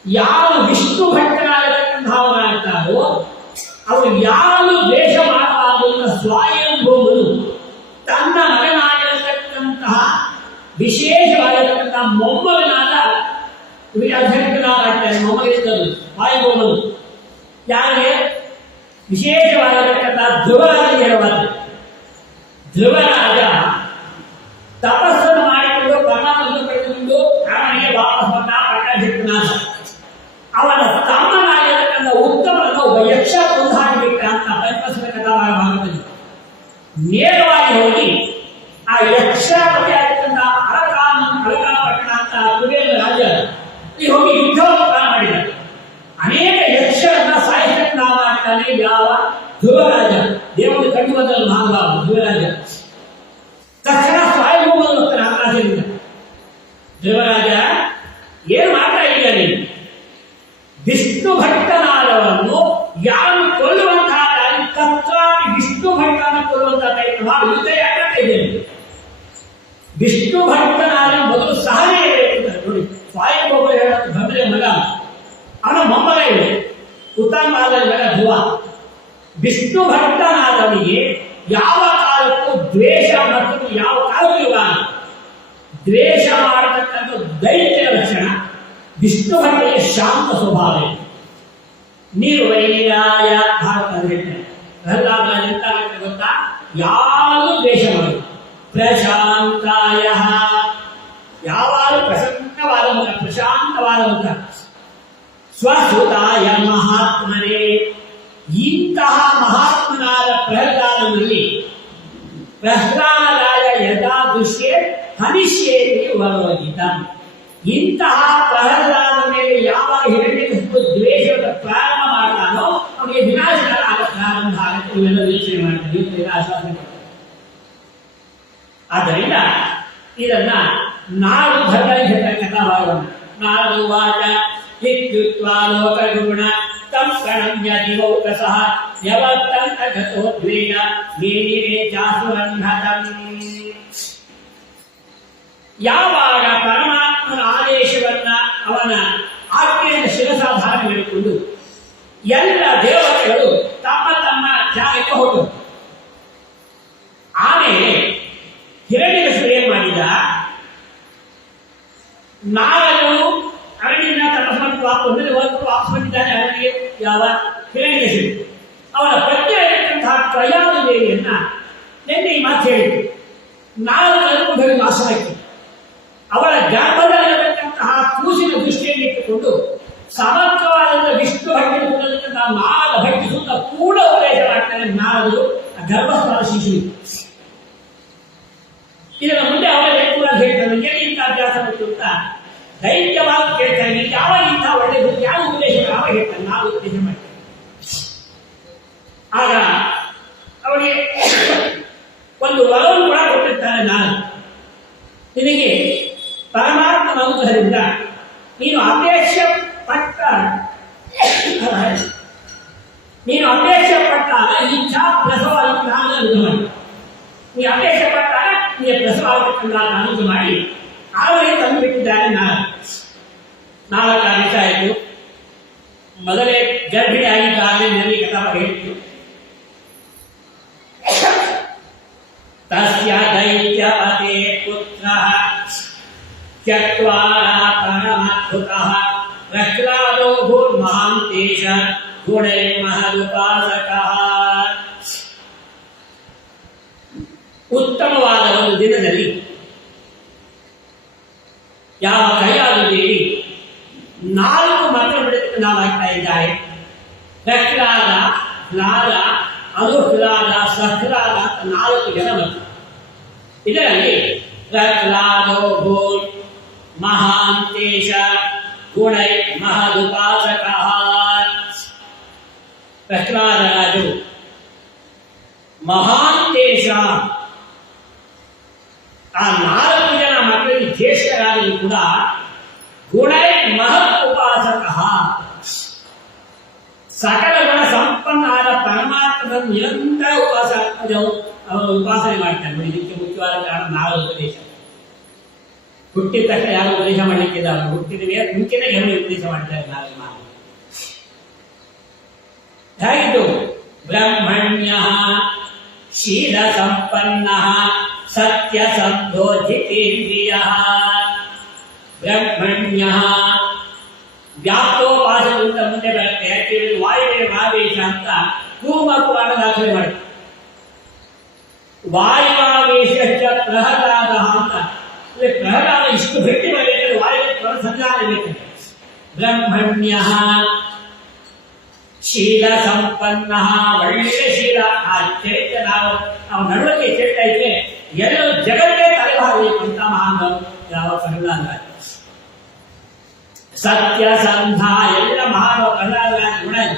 ಯಾರು ವಿಷ್ಣು ಭಕ್ತರಾಗಿರ್ತಕ್ಕಂಥವರಾಗ್ತಾರೋ ಅವರು ಯಾರಲ್ಲೂ ದ್ವೇಷ ಮಾಡಬಾರದು ಅಂತ ಸ್ವಯಂಭೂಮನು ತನ್ನ ಮಗನಾಗಿರತಕ್ಕಂತಹ ವಿಶೇಷವಾಗಿರತಕ್ಕಂತಹ ಮೊಮ್ಮಗನಾದ ಅಧ್ಯಕ್ಷನಾಗ್ತಾರೆ. ಮೊಮ್ಮಗಿರ್ತದ್ದು ವಾಯುಭೂಮನು ಯಾರಿಗೆ ವಿಶೇಷವಾಗಿರತಕ್ಕಂತಹ ಧ್ರುವರಾಜ ಹೇಳುವಾಗ ಧ್ರುವರಾಜ ತಪಸ್ಸನ್ನು ನೇರವಾಗಿ ಹೋಗಿ ಆ ಯಕ್ಷಪತಿ ಆಗಿರ್ತಕ್ಕಂಥ ಅರಕಾಪಟ್ಟಣ ಅಂತ ಕುಬೇರ ರಾಜ ಇಲ್ಲಿ ಹೋಗಿ ಯುದ್ಧವನ್ನು ಪ್ರಾರಂಭ ಮಾಡಿದ್ದಾರೆ. ಅನೇಕ ಯಕ್ಷರನ್ನ ಸಾಯಿಸಕ್ಕೆ ಮಾಡ್ತಾನೆ ಯಾವ ಧ್ರುವರಾಜ, ದೇವರು ಕಂಡು ಬಂದ ಮಹಾನುಭಾವ ಧ್ರುವರಾಜ. ತಕ್ಷಣ ಸ್ವಯಂಭೂಮನ್ನು ಹೋಗ್ತಾನೆ ಆಕಾಶದಿಂದ. ಧ್ರುವರಾಜ ಏನು ಮಾಡ್ತಾ ಇದ್ದಾನೆ? ವಿಷ್ಣು ಭಕ್ತನಾದವನ್ನು ಯಾರು ಕೊಲ್ಲುವಂತಹ ತತ್ವಾದಿ ವಿಷ್ಣು ಭಕ್ತನ ಕೊಲ್ಲುವಂತಹ ಪ್ರಯತ್ನ ಮಾಡಿ ಯುದ್ಧ ಯಾಕೆ ಇದ್ದೇನೆ. ವಿಷ್ಣು ಭಕ್ತನಾದ ಮೊದಲು ಸಹನೆ ಇರಬೇಕು ನೋಡಿ. ಸ್ವಯಂಭೂಮ ಹೇಳೋದು ಬಂದ್ರೆ ಮಗ, ಅವನ ಮೊಮ್ಮಗ ಇದೆ ಉತ್ತಮಾದ ಮಗ ಧ್ರುವ. ವಿಷ್ಣು ಭಕ್ತನಾದವನಿಗೆ ಯಾವ ಕಾಲಕ್ಕೂ ದ್ವೇಷ ಮತ್ತು ಯಾವ ಕಾಲಕ್ಕೂ ಇವಾಗ ದ್ವೇಷ ಮಾಡತಕ್ಕಂಥ ದೈತ್ಯ ಲಕ್ಷಣ. ವಿಷ್ಣು ಭಕ್ತಿಗೆ ಶಾಂತ ಸ್ವಭಾವ ಇದೆ. ನಿರ್ವೈರಾಯ ಭಾರತ ಪ್ರಹ್ಲಾದ ಎಂತ ಗೊತ್ತಾ? ಯಾರು ದ್ವೇಷ ಮಾಡುದು. ಪ್ರಶಾಂತಾಯ, ಯಾವಾಗಲೂ ಪ್ರಸನ್ನವಾದ ಮುಖ, ಪ್ರಶಾಂತವಾದ ಮುಖ. ಸ್ವಸುತಾಯ ಮಹಾತ್ಮನೇ, ಇಂತಹ ಮಹಾತ್ಮನಾದ ಪ್ರಹ್ಲಾದನಲ್ಲಿ ಪ್ರಹ್ಲಾದಾಯ ಯಥಾ ದೃಶ್ಯೇ ಹನಿಷ್ಯೇತಿ ವರೋಜಿತ. ಇಂತಹ ಪ್ರಹ್ಲಾದನ ಮೇಲೆ ಯಾವಾಗ ಹಿರಣ್ಯಕಶಿಪು ದ್ವೇಷದ ಪ್ರಾರಂಭ ಮಾಡ್ತಾನೋ ಅವನಿಗೆ ವಿನಾಶ ಪ್ರಾರಂಭ ಆಗುತ್ತೆ. ಇವೆಲ್ಲ ಯೋಚನೆ ಮಾಡ್ತಾರೆ, ಆಶ್ವಾಸನೆ ಕೊಡ್ತಾರೆ. ಆದ್ದರಿಂದ ಇದನ್ನ ನಾಡು ಧರ್ಮ ಕಥಾಭಾಗವನ್ನ ನಾಡು ವಾಚ ಇತ್ಯುಕ್ತ್ವಾ ಲೋಕಗುಣ ತಂ ಪ್ರಣಮ್ಯ ದಿವೌಕಸಃ ಯವತ್ತಂತ ಗತೋದ್ವೇಗ ನೀರಿರೇ ಚಾಸುರಂಧತಂ. ಯಾವಾಗ ಪರಮಾತ್ಮನ ಆದೇಶವನ್ನ ಅವನ ಆಜ್ಞೆಯನ್ನು ಶಿರಸಾಧಾರ ಮಾಡಿಕೊಂಡು ಎಲ್ಲ ದೇವತೆಗಳು ತಮ್ಮ ತಮ್ಮ ಜಾಗಕ್ಕೆ ಹೋದರು. ಆಮೇಲೆ ಹಿರಣ್ಯಕಶಿಪು ಏನ್ ಮಾಡಿದ? ನಾರದರು ಅರಣ್ಯನ ತಪಸ್ಸನ್ನು ವಾಪಸ್ ಬಂದಿದ್ದಾನೆ ಅವನಿಗೆ. ಯಾವ ಹಿರಣ್ಯಕಶಿಪು ಅವನ ಪತ್ನಿ ಆಗಿರ್ತಕ್ಕಂತಹ ಪ್ರಯಾಗದೇವಿಯನ್ನ ನಿನ್ನೆ ಈ ಮಾತು ಹೇಳಿತು. ನಾರದರು ನಾಶವಾಯಿತು. ಅವಳ ಗರ್ಭದಲ್ಲಿರತಕ್ಕಂತಹ ಕೂಸಿನ ದೃಷ್ಟಿಯನ್ನು ಇಟ್ಟುಕೊಂಡು ಸಮಗ್ರವಾದ ವಿಷ್ಣು ಭಕ್ತಿ ನಾರದ ಭಕ್ತಿ ಸುತ್ತ ಕೂಡ ಉಪದೇಶ ಮಾಡ್ತಾರೆ ನಾರದರು ಆ ಗರ್ಭಸ್ಥಾನ ಶಿಶು. ಇದರ ಮುಂದೆ ಅವರ ಕೂಡ ಹೇಳ್ತಾರೆ, ಇಂಥ ಅಭ್ಯಾಸ ಮತ್ತು ಅಂತ ದೈತ್ಯವಾಗಿ ಕೇಳ್ತಾರೆ. ಯಾವ ಇಂಥ ಒಳ್ಳೆ ಯಾವ ಉಪದೇಶ ಯಾವ ಹೇಳ್ತಾರೆ, ನಾವು ಉಪದೇಶ ಮಾಡ್ತೇವೆ. ಆಗ ಅವನಿಗೆ ಒಂದು ವರವನ್ನು ಕೂಡ ಕೊಟ್ಟಿರ್ತಾರೆ. ನಾನು ನಿನಗೆ ಪರಮಾತ್ಮನ ಅನುಗ್ರಹದಿಂದ ನೀನು ಅಪೇಕ್ಷೆ ಪಟ್ಟ ಇಚ್ಛಾ ಪ್ರಸವ ಅನುಗ್ರಹ ಮಾಡಿ, ನೀ ಅಪೇಕ್ಷೆ ಪಟ್ಟಾಗ ನೀ ಪ್ರಸವ ಆಗಬೇಕಂತ ಅನುಗ್ರಹ ಮಾಡಿ ಆವರೇ ತಂದು ಬಿಟ್ಟಿದ್ದಾರೆ. ನಾಲ್ಕು ನಿಮಿಷ ಆಯಿತು. ಮೊದಲೇ ಗರ್ಭಿಣಿ ಆಗಿದ್ದಾಗಲೇ ನನಗೆ ಕಥಾವ ಹೇಳಿತ್ತು. ತಸ್ಯ ದೈತ್ಯಪತೆ ಪುತ್ರಃ ತ್ಯಕ್ತ್ವಾ ಪರಮಾದ್ಭುತಃ ಪ್ರಹ್ಲಾದೋ ಭೂರ್ಮಹಾಂತೇಶ ಗುಣೈರ್ಮಹದುಪಾಸಕಃ. ಉತ್ತಮವಾದ ಒಂದು ದಿನದಲ್ಲಿ ಯಾವ ಕೈಯಾಗುದೇವಿ 4 ಮಕ್ಕಳು ಬಿಡುತ್ತೆ ನಾವಾಗ್ತಾ ಇದ್ದಾರೆ. ಪ್ರಹ್ಲಾದ, ಹ್ಲಾದ, ಅನುಹ್ಲಾದ, ಸಹ್ಲಾದ ಅಂತ 4 ಜನ ಮಕ್ಕಳು. ಇದರಲ್ಲಿ ಪ್ರಹ್ಲಾದೋ ಭೂರ್ ಮಹಾಂತೇಶ ಗುಣೈ ಮಹದುಪಾಸಕಃ. ಪ್ರಹ್ಲಾದರಾಜು ಮಹಾಂತೇಶ, ಆ 4 ಜನ ಮಕ್ಕಳಿಗೆ ಜ್ಯೇಷ್ಠರಾದರೂ ಕೂಡ ಗುಣೈ ಮಹತ್ ಉಪಾಸಕಃ, ಸಕಲ ಗುಣ ಸಂಪನ್ನಾದ ಪರಮಾತ್ಮನ ನಿರಂತರ ಉಪಾಸನೆ ಮಾಡ್ತಾರೆ. ನೋಡಿ, ಇದಕ್ಕೆ ಮುಖ್ಯವಾದ ಕಾರಣ ನಾರದ ಉಪದೇಶ. ಹುಟ್ಟಿದ ತಕ್ಷಣ ಯಾರು ಉಪದೇಶ ಮಾಡಲಿಕ್ಕಿಲ್ಲ, ಹುಟ್ಟಿದ ಮೇಲೆ ಮುಂಚೆನೇ ಎರಡು ಉಪದೇಶ ಮಾಡ್ತಾರೆ ನಾರದ ಮಾತು. ಹೇಗಿದ್ದು? ಬ್ರಹ್ಮಣ್ಯ ಶೀಲ ಸಂಪನ್ನ ಸತ್ಯ ಸಂಧೋ ಜಿತೇಂದ್ರಿಯ. ಬ್ರಹ್ಮಣ್ಯ ವ್ಯಾಪ್ತೋಪಾಸದಿಂದ ಮುಂದೆ ಬರುತ್ತೆ. ಯಾಕೆ ವಾಯುವಿನ ಆವೇಶ ಅಂತ ಕೂಮಕುವಾದ ದಾಖಲೆ ಮಾಡಿ, ವಾಯುವಾವೇಶ ಪ್ರಹ್ಲಾದ ಅಂತ ಪ್ರಹ್ಲಾದ ಇಷ್ಟು ಭೇಟಿ ಮಾಡಬೇಕಾದ್ರೆ ವಾಯುವಿನ ಸಂಧಾನ ಬೇಕಂತೆ. ಬ್ರಹ್ಮಣ್ಯ ಶೀಲ ಸಂಪನ್ನ, ಒಳ್ಳೆಯ ಶೀಲ, ಆ ಚೈತನ್ಯದ ನಾವು ನಡವಳಿಕೆ ಕೇಳ್ತಾ ಇದ್ರೆ ಎಲ್ಲರೂ ಜಗತ್ತೇ ತಲೆಬಾರಬೇಕು ಅಂತ ಮಹಾನ್ ಯಾವ ಪ್ರಹ್ಲಾದ. ಸತ್ಯಸಂಧ ಎಲ್ಲ ಮಹಾನ್ ಪ್ರಹ್ಲಾದ ಗುಣ ಇದೆ.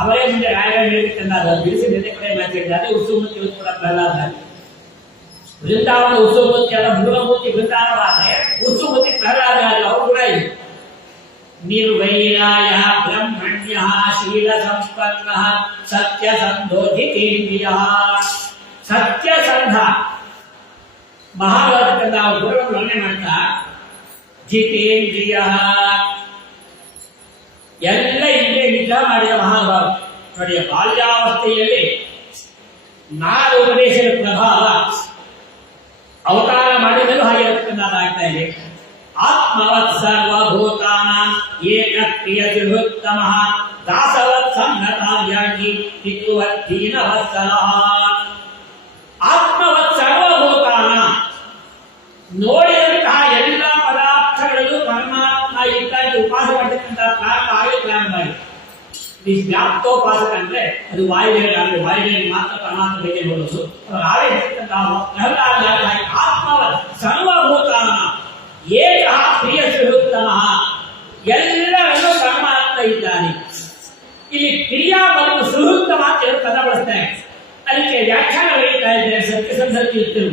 ಅವರೇ ಮುಂದೆ ರಾಯರ ಹೇಳಿರ್ತಂದಾಗ ಬಿಡಿಸಿ ಬೇರೆ ಕಡೆ ಮಾತಾಡಿದ್ದಾರೆ. ಉತ್ಸವಮೂರ್ತಿ ಕೂಡ ಪ್ರಹ್ಲಾದ, ವೃಂದಾವನ ಉತ್ಸವಮೂರ್ತಿ ಅಲ್ಲ, ಮೂಲಮೂರ್ತಿ ವೃಂದಾವನಾದ್ರೆ ಉತ್ಸವಮೂರ್ತಿ ಪ್ರಹ್ಲಾದ ಅವರು ಕೂಡ ಇದೆ. ನಿರ್ವೈರಾಯ ಬ್ರಹ್ಮಣ್ಯ ಶೀಲ ಸಂಪನ್ನ ಸತ್ಯಸಂಧೋ ಜಿತೇಂದ್ರಿಯ. ಸತ್ಯಸಂಧ ಮಹಾಭಾರತದ ನಾವು ಗುರುಗಳನ್ನು ವರ್ಣನೆ ಮಾಡ್ತಾ ಜಿತೇಂದ್ರಿಯ ಎಲ್ಲ ಹಿಂದೆ ನಿಗ್ರಹ ಮಾಡಿದ ಮಹಾಭಾರತ ನೋಡಿ. ಬಾಲ್ಯಾವಸ್ಥೆಯಲ್ಲಿ ನಾಡು ಉಪದೇಶದ ಪ್ರಭಾವ ಅವತಾರ ಮಾಡಿದರೂ ಹಾಗೆ ಆಗ್ತಾ ಇದೆ. ಆತ್ಮವತ್ ಸರ್ವಭೂತಾನಾಂ ಏಕಪ್ರಿಯತಿಭುತ್ತಮಃ ದಾಸವತ್ ಸಂಗತಾರ್ಯಾಗಿ ಪಿತೃವತ್ತೀನವತ್ಸಲಃ. ಆತ್ಮವತ್ ಸರ್ವಭೂತಾನಾಂ ನೋಡಿದಂತಹ ಎಲ್ಲ ಪದಾರ್ಥಗಳಲ್ಲೂ ಪರಮಾತ್ಮ ಇದ್ದಾಗಿ ಉಪಾಸ ಮಾಡತಕ್ಕಂತಹ ಪ್ರಾರಂಭ ಆಗಿದೆ. ಈ ವ್ಯಾಪ್ತೋಪಾಸಕ ಅಂದ್ರೆ ಅದು ವಾಯುದೇವರಾಗಲಿ ವಾಯುದೇವರಿಗೆ ಮಾತ್ರ ಪರಮಾತ್ಮ ಬಗ್ಗೆ ನೋಡೋದು. ಆತ್ಮವತ್ ಸರ್ವಭೂತಾನಾಂ ಏಕ ಪ್ರಿಯ ಸುಹೃತ್ತಮಃ ಎಲ್ಲರಲ್ಲೂ ಪರಮಾತ್ಮ ಇದ್ದಾನೆ. ಇಲ್ಲಿ ಪ್ರಿಯ ಮತ್ತು ಸುಹೃತ್ತಮ ಅಂತ ಪದ ಬಳಸ್ತಾರೆ. ಅದಕ್ಕೆ ವ್ಯಾಖ್ಯಾನ ಬರೀತಾ ಇದ್ದಾರೆ ಸತ್ಯಸಂಧಕ್ಕೆ ಇತ್ತು.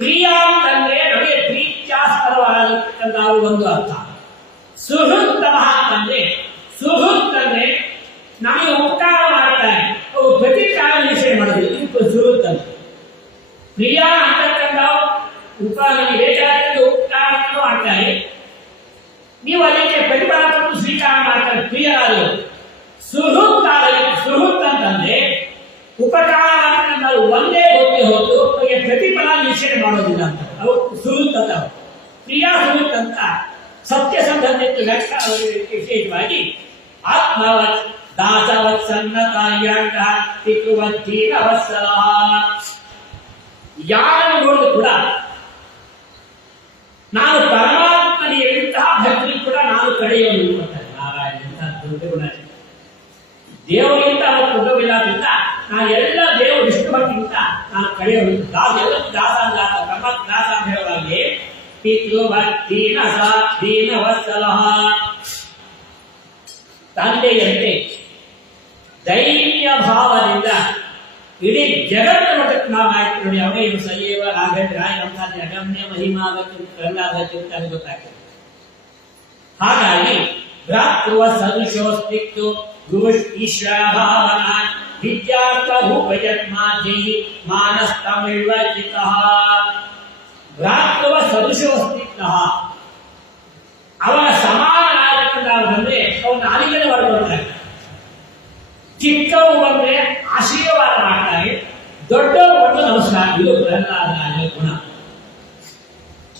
ಪ್ರಿಯ ಅಂತಂದ್ರೆ ನಮಗೆ ಪ್ರೀತ್ಯಾಸ್ಪದವಾಗಿರ್ತಕ್ಕಂತಹ ಒಂದು ಅರ್ಥ. ಸುಹೃತ್ತಮ ಅಂತಂದ್ರೆ ಸುಹೃತ್ ಅಂದ್ರೆ ನಮಗೆ ಉಪಕಾರ ಮಾಡ್ತಾರೆ, ಅವು ಪ್ರತಿಕಾರ ನಿಷೇಧ ಮಾಡೋದು. ಇದು ಸುಹೃತ್ ಅಂತ. ಪ್ರಿಯ ಅಂತಕ್ಕಂಥ ನಮಗೆ ಬೇಕಾದ ಉಪಕಾರ ಮಾಡ್ತಾರೆ, ನೀವು ಅದಕ್ಕೆ ಪ್ರತಿಫಲ ಕೊಟ್ಟು ಸ್ವೀಕಾರ ಮಾಡ್ತಾರೆ ಪ್ರಿಯರಾದರು. ಸುಹೃತ್ ಸುಹೃತ್ ಅಂತಂದ್ರೆ ಉಪಕಾರ ಅಂತಂದ್ರೆ ಒಂದೇ ಗೊತ್ತೇ ಹೊತ್ತು ಅವರಿಗೆ ಪ್ರತಿಫಲ ನಿಷೇಧ ಮಾಡೋದಿಲ್ಲ ಅಂತ ಅವು ಸುಹೃತ್ ಅಂತ. ಪ್ರಿಯ ಸುಹೃತ್ ಅಂತ ಸತ್ಯಸಂಧಕ್ಕೆ ವಿಶೇಷವಾಗಿ ಆತ್ಮವತ್ ದಾಸವತ್ ಸನ್ನತಾರ್ಯಾಂಗ ಪಿತೃವತ್ತೀನವತ್ಸಲಃ. ಯಾರನ್ನು ನೋಡಿದ್ರು ಕೂಡ ನಾನು ಪರಮಾತ್ಮನಿಗಿಂತಹ ಭಕ್ತಿ ಕೂಡ ನಾನು ಕಡೆಯೋನು ಅಂತಾರೆ. ನಾರಾಯಣ ದೊಡ್ಡ ಗುಣ. ದೇವರಿಗಿಂತ ಅವರ ದೊಡ್ಡವಿಲ್ಲ ಅಂತ ನಾನು ಎಲ್ಲ ದೇವರು ವಿಷ್ಣು ಭಕ್ತಿಗಿಂತ ನಾನು ಕಡೆಯೋನು. ದಾಸ ಪರಮಾತ್ಮ ದಾಸ ಅಂತ ಹೇಳುವಾಗೆ ಪಿತೃವತ್ತೀನವತ್ಸಲಃ ತಂದೆಯಂತೆ ದೈನ್ಯ ಭಾವದಿಂದ ಇಡೀ ಜಗತ್ತ ಮಟ್ಟಕ್ಕೆ ನಾವು ಆಯ್ತು ನೋಡಿ. ಅವರೇ ಇದು ಸಯೇವ ರಾಘವೇಂದ್ರ ರಾಯರಂತಾದ್ರೆ ಅಗಮ್ಯ ಮಹಿಮಾಗಕ್ಕೆ ಪ್ರಹ್ಲಾದಕ್ಕೆ ಅಂತ ಗೊತ್ತಾಗ್ತದೆ. ಹಾಗಾಗಿ ಭ್ರಾತೃವ ಸದೃಶೋಸ್ತಿಕ್ತು ಗುರುಷ್ ಈಶ್ವರ ಭಾವನ ವಿದ್ಯಾರ್ಥ ರೂಪಯತ್ಮಾಜಿ ಮಾನಸ್ತಮಿಳ್ವಚಿತಃ. ಭ್ರಾತೃವ ಸದೃಶೋಸ್ತಿಕ್ತಃ ಅವನ ಸಮಾನನಾಗತಕ್ಕಂಥ ಬಂದ್ರೆ ಅವನ ಆಲಿಂಗನೆ ಹೊರಡ್ತಾರೆ. ಚಿಕ್ಕವು ಬಂದ್ರೆ ಆಶೀರ್ವಾದ ಮಾಡ್ತಾರೆ, ದೊಡ್ಡವರು ಬಂದು ನಮಸ್ಕಾರ. ಇದು ಪ್ರಹ್ಲಾದನ ಗುಣ.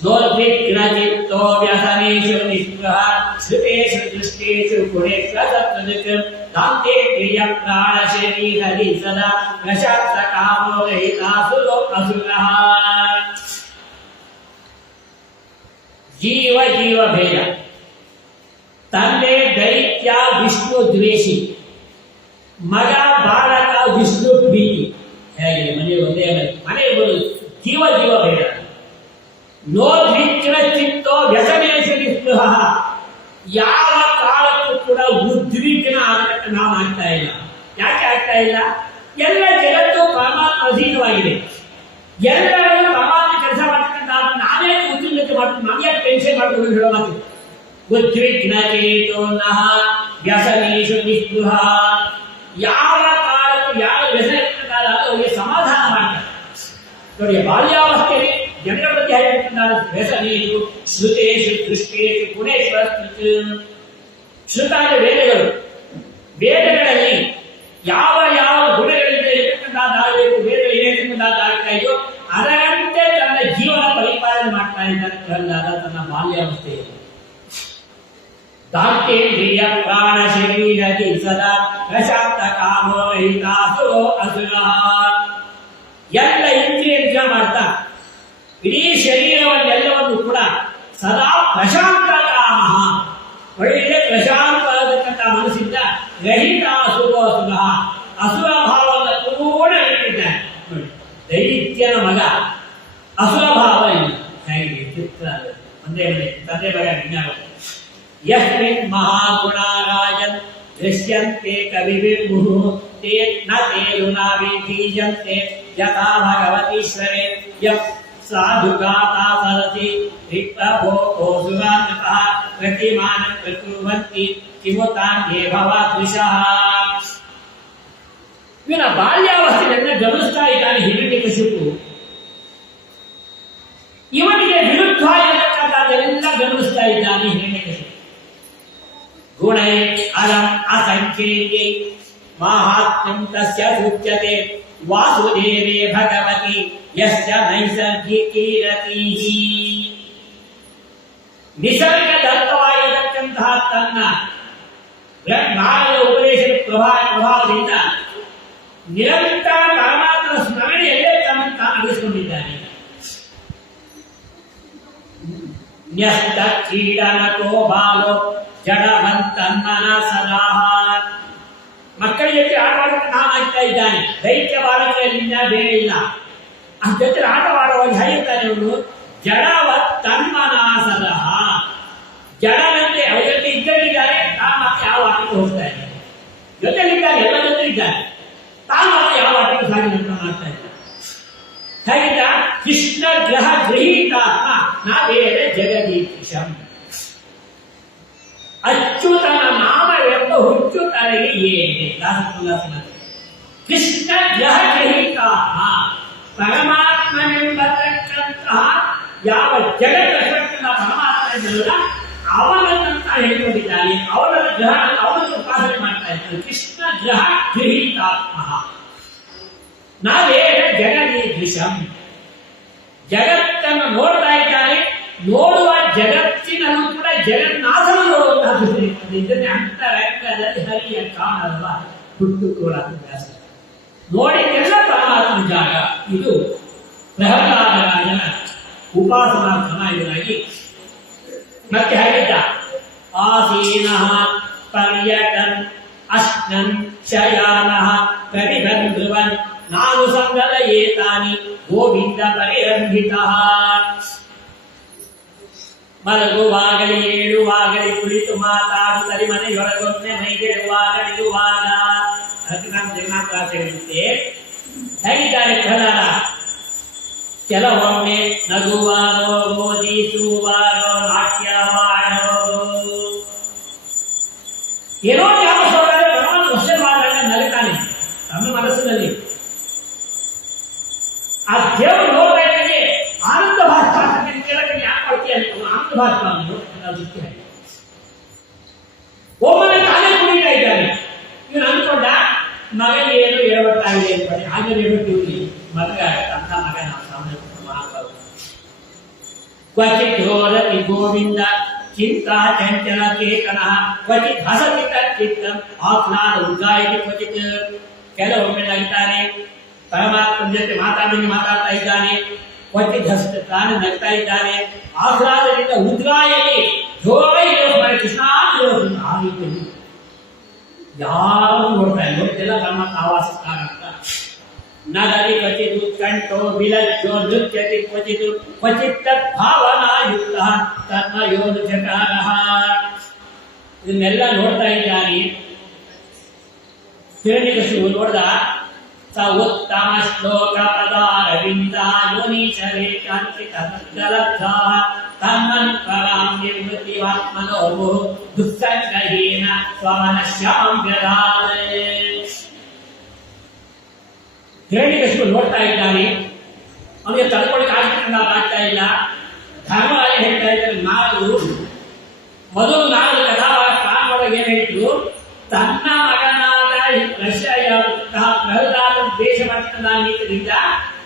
ನೋರ್ಭಿಗ್ರಚಿತ್ತೋ ವ್ಯಸನೇಷು ನಿಸ್ಪೃಹ ಶ್ರುತೇಷು ದೃಷ್ಟೇಷು ಗುಣೇಶ್ವ ಸತ್ವದಕ್ ದಾಂತೆ ಪ್ರಿಯ ಪ್ರಾಣ ಶರೀರದಿ ಸದಾ ವಶಾಕ್ತ ಕಾಮೋ ರಹಿತಾಸುರೋ ಅಸುರಃ. ಜೀವ ಜೀವ ಭೇದ. ತಂದೆ ದೈತ್ಯ ವಿಷ್ಣು ದ್ವೇಷಿ, ಮಗ ಬಾಲಕ ವಿಷ್ಣು ಪ್ರೀತಿ. ಹೇಗೆ ಮನೆ ಒಂದೇ ಮನೆ ಬರುವುದು ಜೀವ ಜೀವ ಭೇದ. ನೋರ್ಭಿಕ್ರ ಚಿತ್ತೋ ವ್ಯಸನೇಷು ನಿಸ್ಪೃಹ. ಯಾವ ಕಾಲಕ್ಕೂ ಕೂಡ ಉದ್ವಿಗ್ನ ಆಗತಕ್ಕ ನಾವು ಆಗ್ತಾ ಇಲ್ಲ. ಯಾಕೆ ಆಗ್ತಾ ಇಲ್ಲ? ಎಲ್ಲ ಜಗತ್ತು ಪರಮಾತ್ಮ ಅಧೀನವಾಗಿದೆ. ಎಲ್ಲರೂ ಪರಮಾತ್ಮ ಕೆಲಸ ಮಾಡ್ತಕ್ಕಂಥ ನಾವೇ ಉದ್ವಿಗ್ನತೆ ಮಾಡ್ತೀವಿ. ನಮಗೆ ಟೆನ್ಷನ್ ಮಾಡ್ಕೊಂಡು ಹೇಳೋ ಮಾತು ಉದ್ವಿಗ್ನ ಚೇತೋ ನಃ ವ್ಯಸನೇಷು ನಿಸ್ಪೃಹ. ಯಾವ ಕಾಲಕ್ಕೂ ಯಾವ ವ್ಯಸನ ಕಾಲ ಅವರಿಗೆ ಸಮಾಧಾನ ಮಾಡ್ತಾರೆ ನೋಡಿ. ಬಾಲ್ಯಾವಸ್ಥೆಯಲ್ಲಿ ಜನರ ಬಗ್ಗೆ ಹೇಳ್ತಾರೆ ವ್ಯಸನೇಷು ಶ್ರುತೇಷು ದೃಷ್ಟೇಷು ಗುಣೇಶ್ವರ. ಶ್ರುತಾದ ವೇದಗಳು, ವೇದಗಳಲ್ಲಿ ಯಾವ ಯಾವ ಗುಣಗಳಿಂದ ಇರತಕ್ಕಂಥದ್ದಾಗಬೇಕು, ವೇದಗಳು ಏನಿರ್ತಕ್ಕಂಥದ್ದಾಗ್ತಾ ಇದೆಯೋ ಅದರಂತೆ ತನ್ನ ಜೀವನ ಪರಿಪಾಲನೆ ಮಾಡ್ತಾ ಇದ್ದಾರೆ ಪ್ರಹ್ಲಾದ ತನ್ನ ಬಾಲ್ಯಾವಸ್ಥೆಯಲ್ಲಿ. ದಾಂತೇಂದ್ರಿಯ ಪ್ರಾಣ ಶರೀರದಿ ಸದಾ ವಶಾಕ್ತ ಕಾಮೋ ರಹಿತಾಸುರೋ ಅಸುರಃ. ಎಲ್ಲ ಇಂದ್ರಿಯ ನಿಗ್ರಹ ಮಾಡ್ತಾ ಇಡೀ ಶರೀರವನ್ನೆಲ್ಲವನ್ನು ಕೂಡ ಸದಾ ಪ್ರಶಾಂತ ಕಾಮ, ಒಳ್ಳೆ ಪ್ರಶಾಂತವಾದಕ್ಕಂಥ ಮನಸ್ಸಿಂದ ರಹಿತ ಅಸುರೋ ಅಸುರಃ. ಅಸುರ ಭಾವವನ್ನು ಕೂಡ ಇಟ್ಟಿದ್ದಾರೆ ನೋಡಿ. ದೈತ್ಯನ ಮಗ ಅಸುರಭಾವ ಇಲ್ಲ ಹೇಗೆ ಚಿತ್ರ ಒಂದೇ ಮನೆ ತಂದೆ ಮಗ ವಿಜ್ಞಾನ ಯಸ್ಮಿನ್ ಮಹಾಗುಣಾರಾಜನ್ ದೃಶ್ಯಂತೆ ಕವಿರ್ಮುಹು ತೇ ನ ತೇರುನಾವಿ ಬೀಜಂತೆ ಯಥಾ ಭಗವತೀಶ್ವರೇ ಯಂ ಸಾಧುಗಾತಾ ಸರಸಿ ರಿಕ್ತಭೋಗೋಸುರಾನ್ತಃ ಪ್ರತಿಮಾನಂ ಪ್ರಕುರ್ವಂತಿ ಕಿಮುತಾನ್ಯೇ ಭವಾದೃಶಃ. ಇವನ ಬಾಲ್ಯಾವಸ್ಥೆಯನ್ನ ಗಮನಿಸ್ತಾ ಇದ್ದಾನೆ ಹಿರಣ್ಯಕಶಿಪು. ಇವನಿಗೆ ವಿರುದ್ಧ ಇರತಕ್ಕಂಥದ್ದೆಲ್ಲ ಗಮನಿಸ್ತಾ ಇದ್ದಾನೆ ಹಿರಣ್ಯಕಶಿಪು. ಗುಣೈ ಅಲಂ ಅಸಂಖ್ಯೇಯೈ ಮಾಹಾತ್ಮ್ಯಂ ತಸ್ಯ ಸೂಚ್ಯತೆ ವಾಸುದೇವೇ ಭಗವತಿ ಯಸ್ಯ ನೈಸರ್ಗಿಕೀ ರತಿಃ. ನಿಸರ್ಗದತ್ತವಾಗಿರತಕ್ಕಂತಹ ತನ್ನ ನಾರದ ಉಪದೇಶದ ಪ್ರಭಾವದಿಂದ ನಿರಂತರ ಪರಮಾತ್ಮನ ಸ್ಮರಣೆಯಲ್ಲೇ ತನ್ನನ್ನು ತಾನು ಅನಿಸಿಕೊಂಡಿದ್ದಾನೆ. ನ್ಯಸ್ತ ಕ್ರೀಡನಕೋ ಬಾಲೋ ಜಡವಂತನ್ಮನ ಸದಾ. ಮಕ್ಕಳ ಜೊತೆ ಆಟವಾಡಕ್ಕೆ ನಾನಾಗ್ತಾ ಇದ್ದಾನೆ. ದೈತ್ಯ ಬಾಲಕರಿಂದ ಬೇರೆ ಇಲ್ಲ. ಆ ಜೊತೆ ಆಟವಾಡುವಾಗ ಹೇಗಿರ್ತಾನೆ ಅವನು ಜಡವತ್ತನ್ಮನ ಸದಾ. ಜಡನಂತೆ ಅವರ ಜೊತೆ ಇದ್ದಲ್ಲಿದ್ದಾರೆ, ತಾನು ಮತ್ತೆ ಯಾವ ಆಟಕ್ಕೆ ಹೋಗ್ತಾ ಇದ್ದಾನೆ. ಜೊತೆಲಿದ್ದಾನೆ, ಎಲ್ಲ ಜೊತೆ ಇದ್ದಾನೆ, ತಾನು ಮತ್ತೆ ಯಾವ ಆಟಕ್ಕೆ ಸಾಗಿದಂತ ಮಾಡ್ತಾ ಇದ್ದಾನೆ. ಹಾಗಿದ್ದ ಕೃಷ್ಣ ಗ್ರಹ ಗೃಹೀತಾತ್ಮ ನಾವೇಳೆ ಜಗದೀಶಂ. ಅಚ್ಯುತನ ನಾಮವೆಂಬ ಹುಚ್ಚು ತಲೆಗೆ ಏನೆ. ಕೃಷ್ಣ ಗ್ರಹ ಗೃಹೀತಾತ್ಮ ಪರಮಾತ್ಮನೆಂಬತಕ್ಕಂತಹ ಯಾವ ಜಗತ್ತಕ್ಕಂತಹ ಪರಮಾತ್ಮನಲ್ಲ ಅವನಂತ ಹೇಳಿಕೊಂಡಿದ್ದಾನೆ. ಅವನ ಗ್ರಹ ಅವನನ್ನು ಉಪಾಸನೆ ಮಾಡ್ತಾ ಇದ್ದಾನೆ. ಕೃಷ್ಣ ಗ್ರಹ ಗೃಹೀತಾತ್ಮ ನಾವೇ ಜಗದೀಶಂ. ಜಗತ್ತನ್ನು ನೋಡ್ತಾ ಇದ್ದಾನೆ. ನೋಡುವ ಜಗತ್ತಿನಲ್ಲೂ ಕೂಡ ಜಗನ್ನಾಥನ ನೋಡುವಂತಹ ದೃಷ್ಟಿ ಇರ್ತದೆ. ಇದನ್ನೇ ಅಂತರಂಗದಲ್ಲಿ ಹರಿಯ ಕಾಣಲ್ಲ ಹುಟ್ಟು ಕೂಡ ನೋಡಿದ್ದೆಲ್ಲ ಪರಮಾತ್ಮನ ಜಾಗ. ಇದು ಪ್ರಹ್ಲಾದರಾಜನ ಉಪಾಸನಾ ಕ್ರಮ. ಇವನಾಗಿ ಮತ್ತೆ ಹಾಗಿದ್ದ ಆಸೀನಃ ಪರ್ಯಟನ್ ಅಶ್ನನ್ ಶಯಾನಃ ಕರಿಬಂಧುವನ್ ನಾನು ಸಂಗದ ಏತಾನಿ ಗೋವಿಂದ ಪರಿರಂಭಿತಃ. ಮಲಗುವಾಗಲಿ ಏಳುವಾಗಲಿ ಕುಳಿತು ಮಾತಾಡುತ್ತಲಿ ಮನೆಯೊಳಗೊಮ್ಮೆ ಮೈಗೆಡುವಾಗಲಿರುವಾಗ. ಅದಕ್ಕೆ ನಾನು ಜಗನ್ನಾಥ ಹೇಳುತ್ತೆ ಹೇಗಿದ್ದಾರೆ ಪ್ರಹ್ಲಾದ. ಕೆಲವೊಮ್ಮೆ ನಗುವಾರೋ ಬೋಧಿಸುವಾರೋ ನಾಟ್ಯವಾಡೋ ಏನೋ ಯಾವ ಸೌಕರ್ಯ ಪರಮಾತ್ಮ ವರ್ಷವಾದಾಗ ನಲಿತಾನೆ ತಮ್ಮ ಮನಸ್ಸಿನಲ್ಲಿ. ಆ ದೇವರು ನೋಡ್ತಾ ಇದ್ದಾನೆ. ಆನಂದ ಭಾಷೆ ಕೇಳಕ್ಕೆ ಯಾಕೆ ಮಾಡ್ತೀಯ ಆನಂದ ಭಾಷೆ ಒಬ್ಬನೇ ತಾನೇ ಕುಡಿತಾ ಇದ್ದಾನೆ. ಇವನು ಅನ್ಕೊಂಡ ಮಗ ಏನು ಹೇಳ್ಬೇಕಾಗಿದೆ ಅಂತ. ಹಾಗೆ ಹೇಳ್ಬಿಟ್ಟು ಮಗ ಅಂತ ಮಗ ನಾವು ಸಾಮಾನ್ಯ ಕ್ವಚಿತ್ ರೋದತಿ ಗೋವಿಂದ ಚಿಂತಾ ಚಂಚಲ ಚೇತನ ಕ್ವಚಿತ್ ಹಸತಿ ತಚ್ಚಿತ್ತಂ ಆಹ್ಲಾದ ಉದ್ಗಾಯತಿ ಕ್ವಚಿತ್. ಕೆಲವೊಮ್ಮೆ ನಗ್ತಾನೆ, ಪರಮಾತ್ಮನ ಜೊತೆ ಮಾತಾಡ್ತಾ ಇದ್ದಾನೆ. ಕ್ವಚಿತ್ ಹಸತಿ ತಾನು ನಗ್ತಾ ಇದ್ದಾನೆ. ಆಹ್ಲಾದದಿಂದ ಉದ್ಗಾಯತಿ ಜೋರಾಗಿ ಕೃಷ್ಣ ಆ ರೀತಿಯಲ್ಲಿ ಯಾರು ನೋಡ್ತಾ ಇಲ್ಲ. ನೋಡ್ತಿಲ್ಲ ಪರಮಾತ್ಮ ಆವಾಸ ಸ್ಥಾನ ಅಂತ. ನಗರಿ ಕ್ವಚಿತ್ ಉತ್ಕಂಠೋ ವಿಲಜ್ಜೋ ನೃತ್ಯತಿ ಕ್ವಚಿತ್ ಕ್ವಚಿತ್ ತದ್ಭಾವನಾಯುಕ್ತ ತನ್ಮಯೋಚಕಾರಃ. ಇದನ್ನೆಲ್ಲ ನೋಡ್ತಾ ಇದ್ದಾನೆ. ಹಿರಣ್ಯಕಶಿಪು ನೋಡ್ದ. ಸ ಉತ್ತಮ ಶ್ಲೋಕ ಪದಾರವಿಂದ ಯೋನೀಶರೇ ಕಾಂಚಿತಲಬ್ಧಾ ತನ್ಮನ್ಪರಾಂ ನಿವೃತ್ತಿವಾತ್ಮನೋ ದುಸ್ಸಂಗಹೀನ ಸ್ವಮನಶ್ಯಾಂ ವ್ಯಧಾತೆ. ಹಿರಣ್ಯಕಶಿಪು ನೋಡ್ತಾ ಇದ್ದಾನೆ. ಅವನಿಗೆ ತಡ್ಕೊಳ್ಳಿಕ್ಕೆ ಆಗ್ತಾ ಇಲ್ಲ. ಧರ್ಮರಾಯ ಹೇಳ್ತಾ ಇದ್ದಾರೆ, ನಾರದರು ಮೊದಲು ನಾರದು ಕಥಾವಾಳಗೆ ಏನ್ ಹೇಳಿದ್ರು, ತನ್ನ ಮಗನಾದ ಪ್ರಹ್ಲಾದ ದೇಶ ಮಟ್ಟದಿಂದ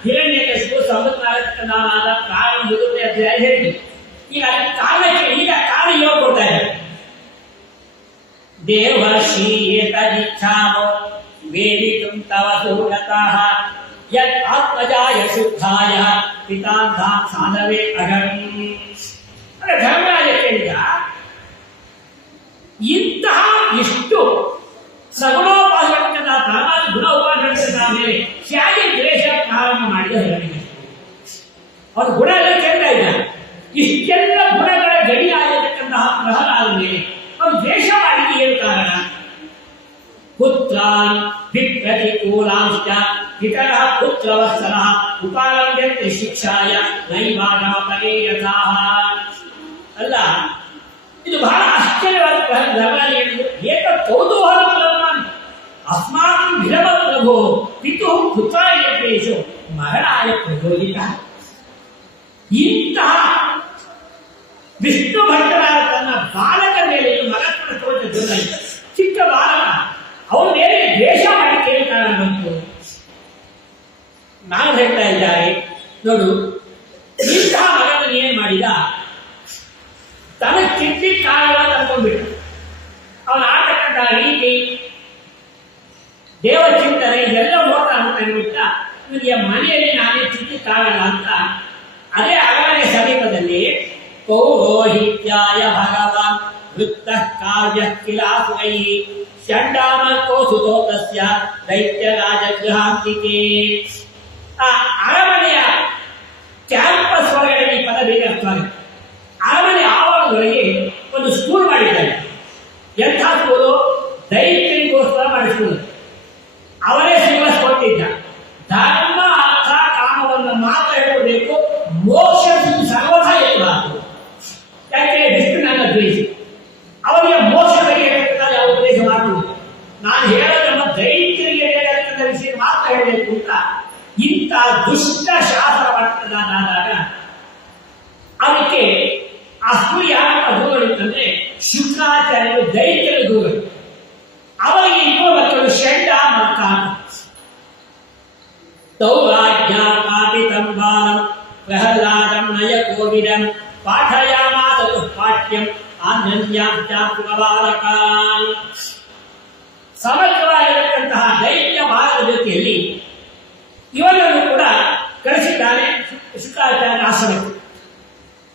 ಹಿರಣ್ಯಕಶಿಪು ಸಮುದ್ರನಾದ ಕಾರಣ ಮುದುವೆ ಅಧ್ಯಾಯ ಹೇಳಿದ್ರು. ಈಗ ಅದಕ್ಕೆ ಕಾರಣಕ್ಕೆ ಈಗ ಕಾರಣ ಯೋಗ ಕೊಡ್ತಾ ಇದ್ದಾರೆ. ದೇವರ್ಷಿ ಏತದಿಚ್ಛಾಮೋ ವೇದಿತುಂ ತವ ಸುಹೃತಃ ಯತ್ ಆತ್ಮಜಾಯ ಶುದ್ಧಾಯ ಪಿತಾಂಧಾಂ ಸಾಧವೇ ಅಗಂ. ಧರ್ಮರಾಜ ಕೇಳಿದ, ಇಂತಹ ಇಷ್ಟು ಸಗುಣೋಪಾಸಕನಾದ ಗುಣ ಉಪಾಸಕನಾದ ಮೇಲೆ ಹೇಗೆ ದ್ವೇಷ ಪ್ರಾರಂಭ ಮಾಡಿದ ಹೇಳಿ. ಅವನ ಗುಣ ಎಲ್ಲ ಕೇಳ್ತಾ ಇದ್ದಾನೆ. ಇಷ್ಟೆಲ್ಲ ಗುಣಗಳ ಗಡಿಯಾಗಿರ್ತಕ್ಕಂತಹ ಪ್ರಹ್ಲಾದ ಮೇಲೆ ಅವನು ದ್ವೇಷ ಮಾಡಲಿಕ್ಕೆ ಏನು ಕಾರಣ? ಪುತ್ರಾನ್ ವಿಪ್ರತಿಕೂಲಾಂಶ್ಚ ಪಿತರಃ ಪುತ್ರವತ್ಸಲಃ ಉಪಾಲಭ್ಯಂತೆ ಶಿಕ್ಷಾಯ ನೈವಾನಾಪರೇ ಯಥಾಃ. ಅಲ್ಲ, ಇದು ಬಹಳ ಆಶ್ಚರ್ಯವಾದ ಧರ್ಮ ಹೇಳಿದ್ರು. ಏಕ ಕೌತೂಹಲ ಅಸ್ಮಾಕಂ ವಿರಮ ಪ್ರಭೋ ಪಿತು ಪುತ್ರಾಯ ಪ್ರೇಷು ಮರಣಾಯ ಪ್ರಚೋದಿತ. ಇಂತಹ ವಿಷ್ಣು ಭಕ್ತರಾದ ತನ್ನ ಬಾಲಕ ಮೇಲೆ ಮಗನ ತೋರಿದ ಚಿಕ್ಕ ಬಾಲಕ ಅವನ ಮೇಲೆ ದ್ವೇಷ ಮಾಡಿ ಕೇಳ್ತಾರ ಬಂತು. ನಾನು ಹೇಳ್ತಾ ಇದ್ದಾರೆ ನೋಡು, ಇಂತಹ ಮಗನ ಏನ್ ಮಾಡಿದ, ತನ್ನ ಚಿಕ್ಕ ಕಾರಣ ತಂದ್ಕೊಂಡ್ಬಿಟ್ಟ. ಅವನ ಆಟಕ್ಕಂತ ರೀತಿ ದೇವ ಚಿಂತನೆ ಇದೆಲ್ಲ ನೋಡ್ತಾ ಅಂದ್ಬಿಟ್ಟ. ಇವನಿಗೆ ಮನೆಯಲ್ಲಿ ನಾನೇ ಚಿಕ್ಕ ಕಾರಣ ಅಂತ ಅದೇ ಅರಮನೆ ಸಮೀಪದಲ್ಲಿ ಪೌರೋಹಿತ್ಯಾಯ ಭಗವಾನ್ ವೃತ್ತ ಕಾವ್ಯ ಕಿಲಾಸುವೈ ಷಂಡಾಮಕೋ ಸುತೋತಸ್ಯ ದೈತ್ಯ ರಾಜಗೃಹಾಂತಿಕೆ. ಆ ಅರಮನೆಯ ಕ್ಯಾಂಪಸ್ ಒಳಗಡೆ ಈ ಪದ ಬೇರೆ ಅರ್ಥವಾಗುತ್ತೆ. ಅರಮನೆ ಆವರಣದೊಳಗೆ ಒಂದು ಸ್ಕೂಲ್ ಮಾಡಿದ್ದಾರೆ. ಎಂಥ ಸ್ಕೂಲು? ದೈತ್ಯರಿಗೋಸ್ಕರ ಮಾಡಿಸ್ಕೂಲ್. ಅವರೇ ಸಿಲೆಬಸ್ ಕೊಟ್ಟಿದ್ದ. ಧರ್ಮ ಅರ್ಥ ಕಾಮವನ್ನು ಮಾತ್ರ ಹೇಳಬೇಕು, ಮೋಕ್ಷ ಸರ್ವಥಾ ಇರಬಾರದು. ಯಾಕೆ? ವಿಷ್ಣುನನ್ನ ದ್ವೇಷಿ ಅವರಿಗೆ ಮೋಕ್ಷ ಬಗ್ಗೆ ಹೇಳ್ಬೇಕಾದ್ರೆ ಯಾವ ಉಪದೇಶ ಮಾಡುವುದು? ನಾನು ಹೇಳೋದನ್ನ ದೈತ್ಯರಿಗೆ ಹೇಳತಕ್ಕಂಥ ವಿಷಯ ಮಾತ್ರ ಹೇಳಬೇಕು ಅಂತ ಇಂಥ ದುಷ್ಟ ಶಾಸ್ತ್ರ ಮಾಡ್ತದಾದಾಗ ಅದಕ್ಕೆ ಆ ಸ್ಕೂಲ್ ಯಾರಪ್ಪ ಗುರುಗಳಿತ್ತಂದ್ರೆ ಶುಕ್ರಾಚಾರ್ಯರು ದೈತ್ಯರ ಗುರುಗಳು. ಅವರಿಗೆ ಇಬ್ಬರು ಮಕ್ಕಳು ಷಂಡ ಮಕ್ಕ. ತೌರಾಜ್ಞಾಪಾಪಿತಂ ಬಾಲಂ ಪ್ರಹ್ಲಾದಂ ನಯ ಕೋವಿದಂ ಪಾಠಯಾಮಾಸ ಪಾಠ್ಯಂ ಆನಂದ್ಯಾಂ ಸಮಗ್ರವಾಗಿರತಕ್ಕಂತಹ ದೈತ್ಯ ಬಾಲದ ಜೊತೆಯಲ್ಲಿ ಇವರನ್ನು ಕೂಡ ಕಳಿಸಿದ್ದಾನೆ ಶುಕ್ರಾಚಾರ್ಯ ಆಶ್ರಮಕ್ಕೆ.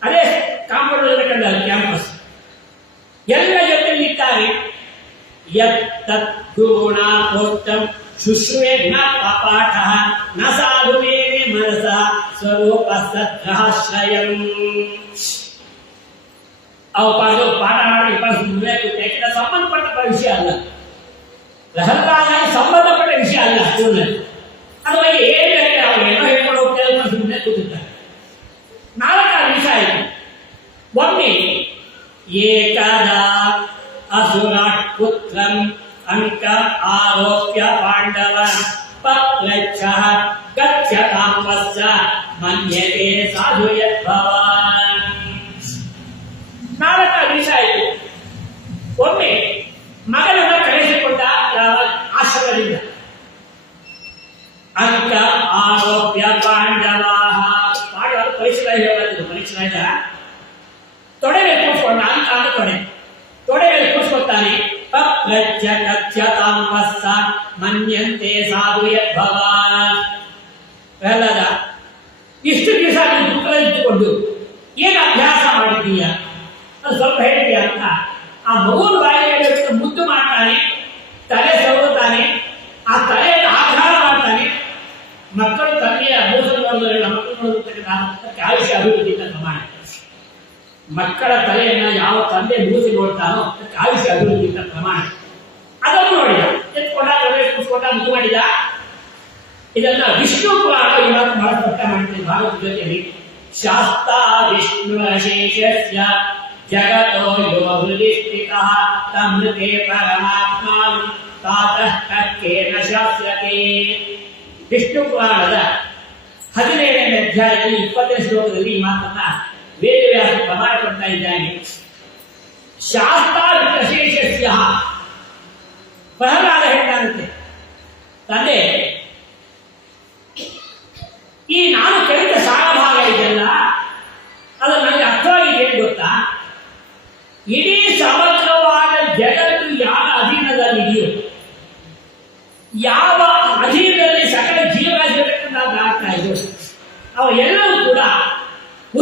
ಅದೇ ಕಾಂಪೌಂಡ್ ಕಂಡ ಕ್ಯಾಂಪಸ್ ಎಲ್ಲ ಜೊತೆಯಲ್ಲಿ ಇದ್ದಾರೆ. ಯತ್ತೂಣಾಪೋಕ್ತಂ ಶುಶ್ರೂಷೆ ನ ಪಾಠ ನ ಸಾಧುವೇನೆ ಮನಸ ಸ್ವರೂಪ ಸದ್ರಹಾಶ್ರಯಂ. ಅವು ಪಾಠ ಮಾಡಿ ಯಾಕೆಂದ್ರೆ ಸಂಬಂಧಪಟ್ಟ ವಿಷಯ ಅಲ್ಲ, ಪ್ರಹ್ಲಾದ ಸಂಬಂಧಪಟ್ಟ ವಿಷಯ ಅಲ್ಲ. ಸ್ಕೂಲ್ನಲ್ಲಿ ಅದ್ರ ಬಗ್ಗೆ ಏನು ಅವರೇನೋ ಹೇಳ್ಕೊಂಡು ಹೋಗ್ತಾರೆ, ಸುಮ್ಮನೆ ಕೂತಿದ್ದಾರೆ. 4 ನಿಮಿಷ ಆಯಿತು. ಒಮ್ಮೆ ಏಕದ ಅಸುರಾಟ್ ಪುತ್ರಂ ಅಂಕ ಆರೋಪ್ಯ ಪಾಂಡವ ಪತ್ರಚ್ಛ ಗಚ್ಛತಾಂ ವಸ್ಸ ಮನ್ಯತೆ ಸಾಧು ಯದ್ಭವಾನ್. 4 ನಿಮಿಷ ಆಯಿತು. ಒಮ್ಮೆ ಮಗನನ್ನ ಕಳಿಸಿಕೊಂಡ ಆಶ್ರಮದಿಂದ. ಅಂಕ ಆರೋಪ್ಯ ಪಾಂಡವ ಪಾಂಡವರು ಪರೀಕ್ಷೆ ಹೇಳೋದು. ಪರೀಕ್ಷೆ ತೊಡೆ ಮೇಲೆ ಕೂರಿಸ್ಕೊಂಡ. ಅಂಕ ಅಂತ ತೊಡೆ ಮೇಲೆ ಕೂರಿಸ್ಕೊತಾನೆ. ಪತ್ರಚ್ಛ ಗಚ್ಛತಾಂ ವಸ್ಸ ಮನ್ಯಂತೆ ಸಾಧು ಯದ್ಭವಾನ್. ಪ್ರಹ್ಲಾದ, ಇಷ್ಟು ದಿವಸ ನೀನು ದುಃಖ ಇದ್ದುಕೊಂಡು ಏನು ಅಭ್ಯಾಸ ಮಾಡಿದ್ದೀಯ ಅದು ಸ್ವಲ್ಪ ಹೇಳ್ತೀಯ ಅಂತ ಆ ಮಗುವಿನ ಬಾಯಿಗೆ ಮುದ್ದು ಮಾಡ್ತಾನೆ, ತಲೆ ಸವರುತ್ತಾನೆ, ಆ ತಲೆಯನ್ನು ಆಧಾರ ಮಾಡ್ತಾನೆ. ಮಕ್ಕಳು ತಂದೆಯ ಮಕ್ಕಳು ನೋಡತಕ್ಕಂಥ ಆಯುಷ್ಯ ಅಭಿವೃದ್ಧಿ ಪ್ರಮಾಣ. ಮಕ್ಕಳ ತಲೆಯನ್ನ ಯಾವ ತಂದೆ ಮೂಸಿ ನೋಡ್ತಾನೋ ಅದಕ್ಕೆ ಆಯುಷ್ಯ ಅಭಿವೃದ್ಧಿ ಪ್ರಮಾಣ. ಅದನ್ನು ನೋಡಿದ, ಎತ್ಕೊಂಡ ಕೂತ್ಕೊಂಡ ಮುದ್ದು ಮಾಡಿದ. ಇದನ್ನ ವಿಷ್ಣು ಪುರಾಣ ಇವತ್ತು ಬಹಳ ಸ್ಪಷ್ಟ ಮಾಡ್ತೀವಿ ಭಾರತ ಜೊತೆಯಲ್ಲಿ. ಶಾಸ್ತ್ರ ವಿಷ್ಣು ಅಶೇಷಸ್ಯ ಜಗತೋ ಯೋ ಹೃದಿ ಸ್ಥಿತಃ ತಮೃತೆ ಪರಮಾತ್ಮಾನು ತಾತಃ ಕಕ್ಕೇನ ಶಾಸ್ತ್ರತೆ. ವಿಷ್ಣು ಪುರಾಣದ 17ನೇ ಅಧ್ಯಾಯದಲ್ಲಿ 20ನೇ ಶ್ಲೋಕದಲ್ಲಿ ಈ ಮಾತನ್ನ ವೇದವ್ಯಾಸ ಪ್ರಮಾಣ ಕೊಡ್ತಾ ಇದ್ದಾನೆ. ಶಾಸ್ತ್ರ ವಿಶೇಷಸ್ಯ ಪ್ರಹ್ಲಾದ ಹೇಳ್ತಾನಂತೆ, ತಂದೆ ಈ ನಾನು ಕಲಿತ ಸಾರಭಾಗ ಇದೆಯಲ್ಲ ಅದು ನನಗೆ ಅರ್ಥವಾಗಿದೆ. ಏನು ಗೊತ್ತಾ? ಇಡೀ ಸಮಗ್ರವಾದ ಜಗತ್ತು ಯಾರ ಅಧೀನದಲ್ಲಿದೆಯೋ, ಯಾವ ಅಧೀನದಲ್ಲಿ ಸಕಲ ಜೀವರಾಶಿಗಳನ್ನ ಆಗ್ತಾ ಇದೆ, ಅವೆಲ್ಲವೂ ಕೂಡ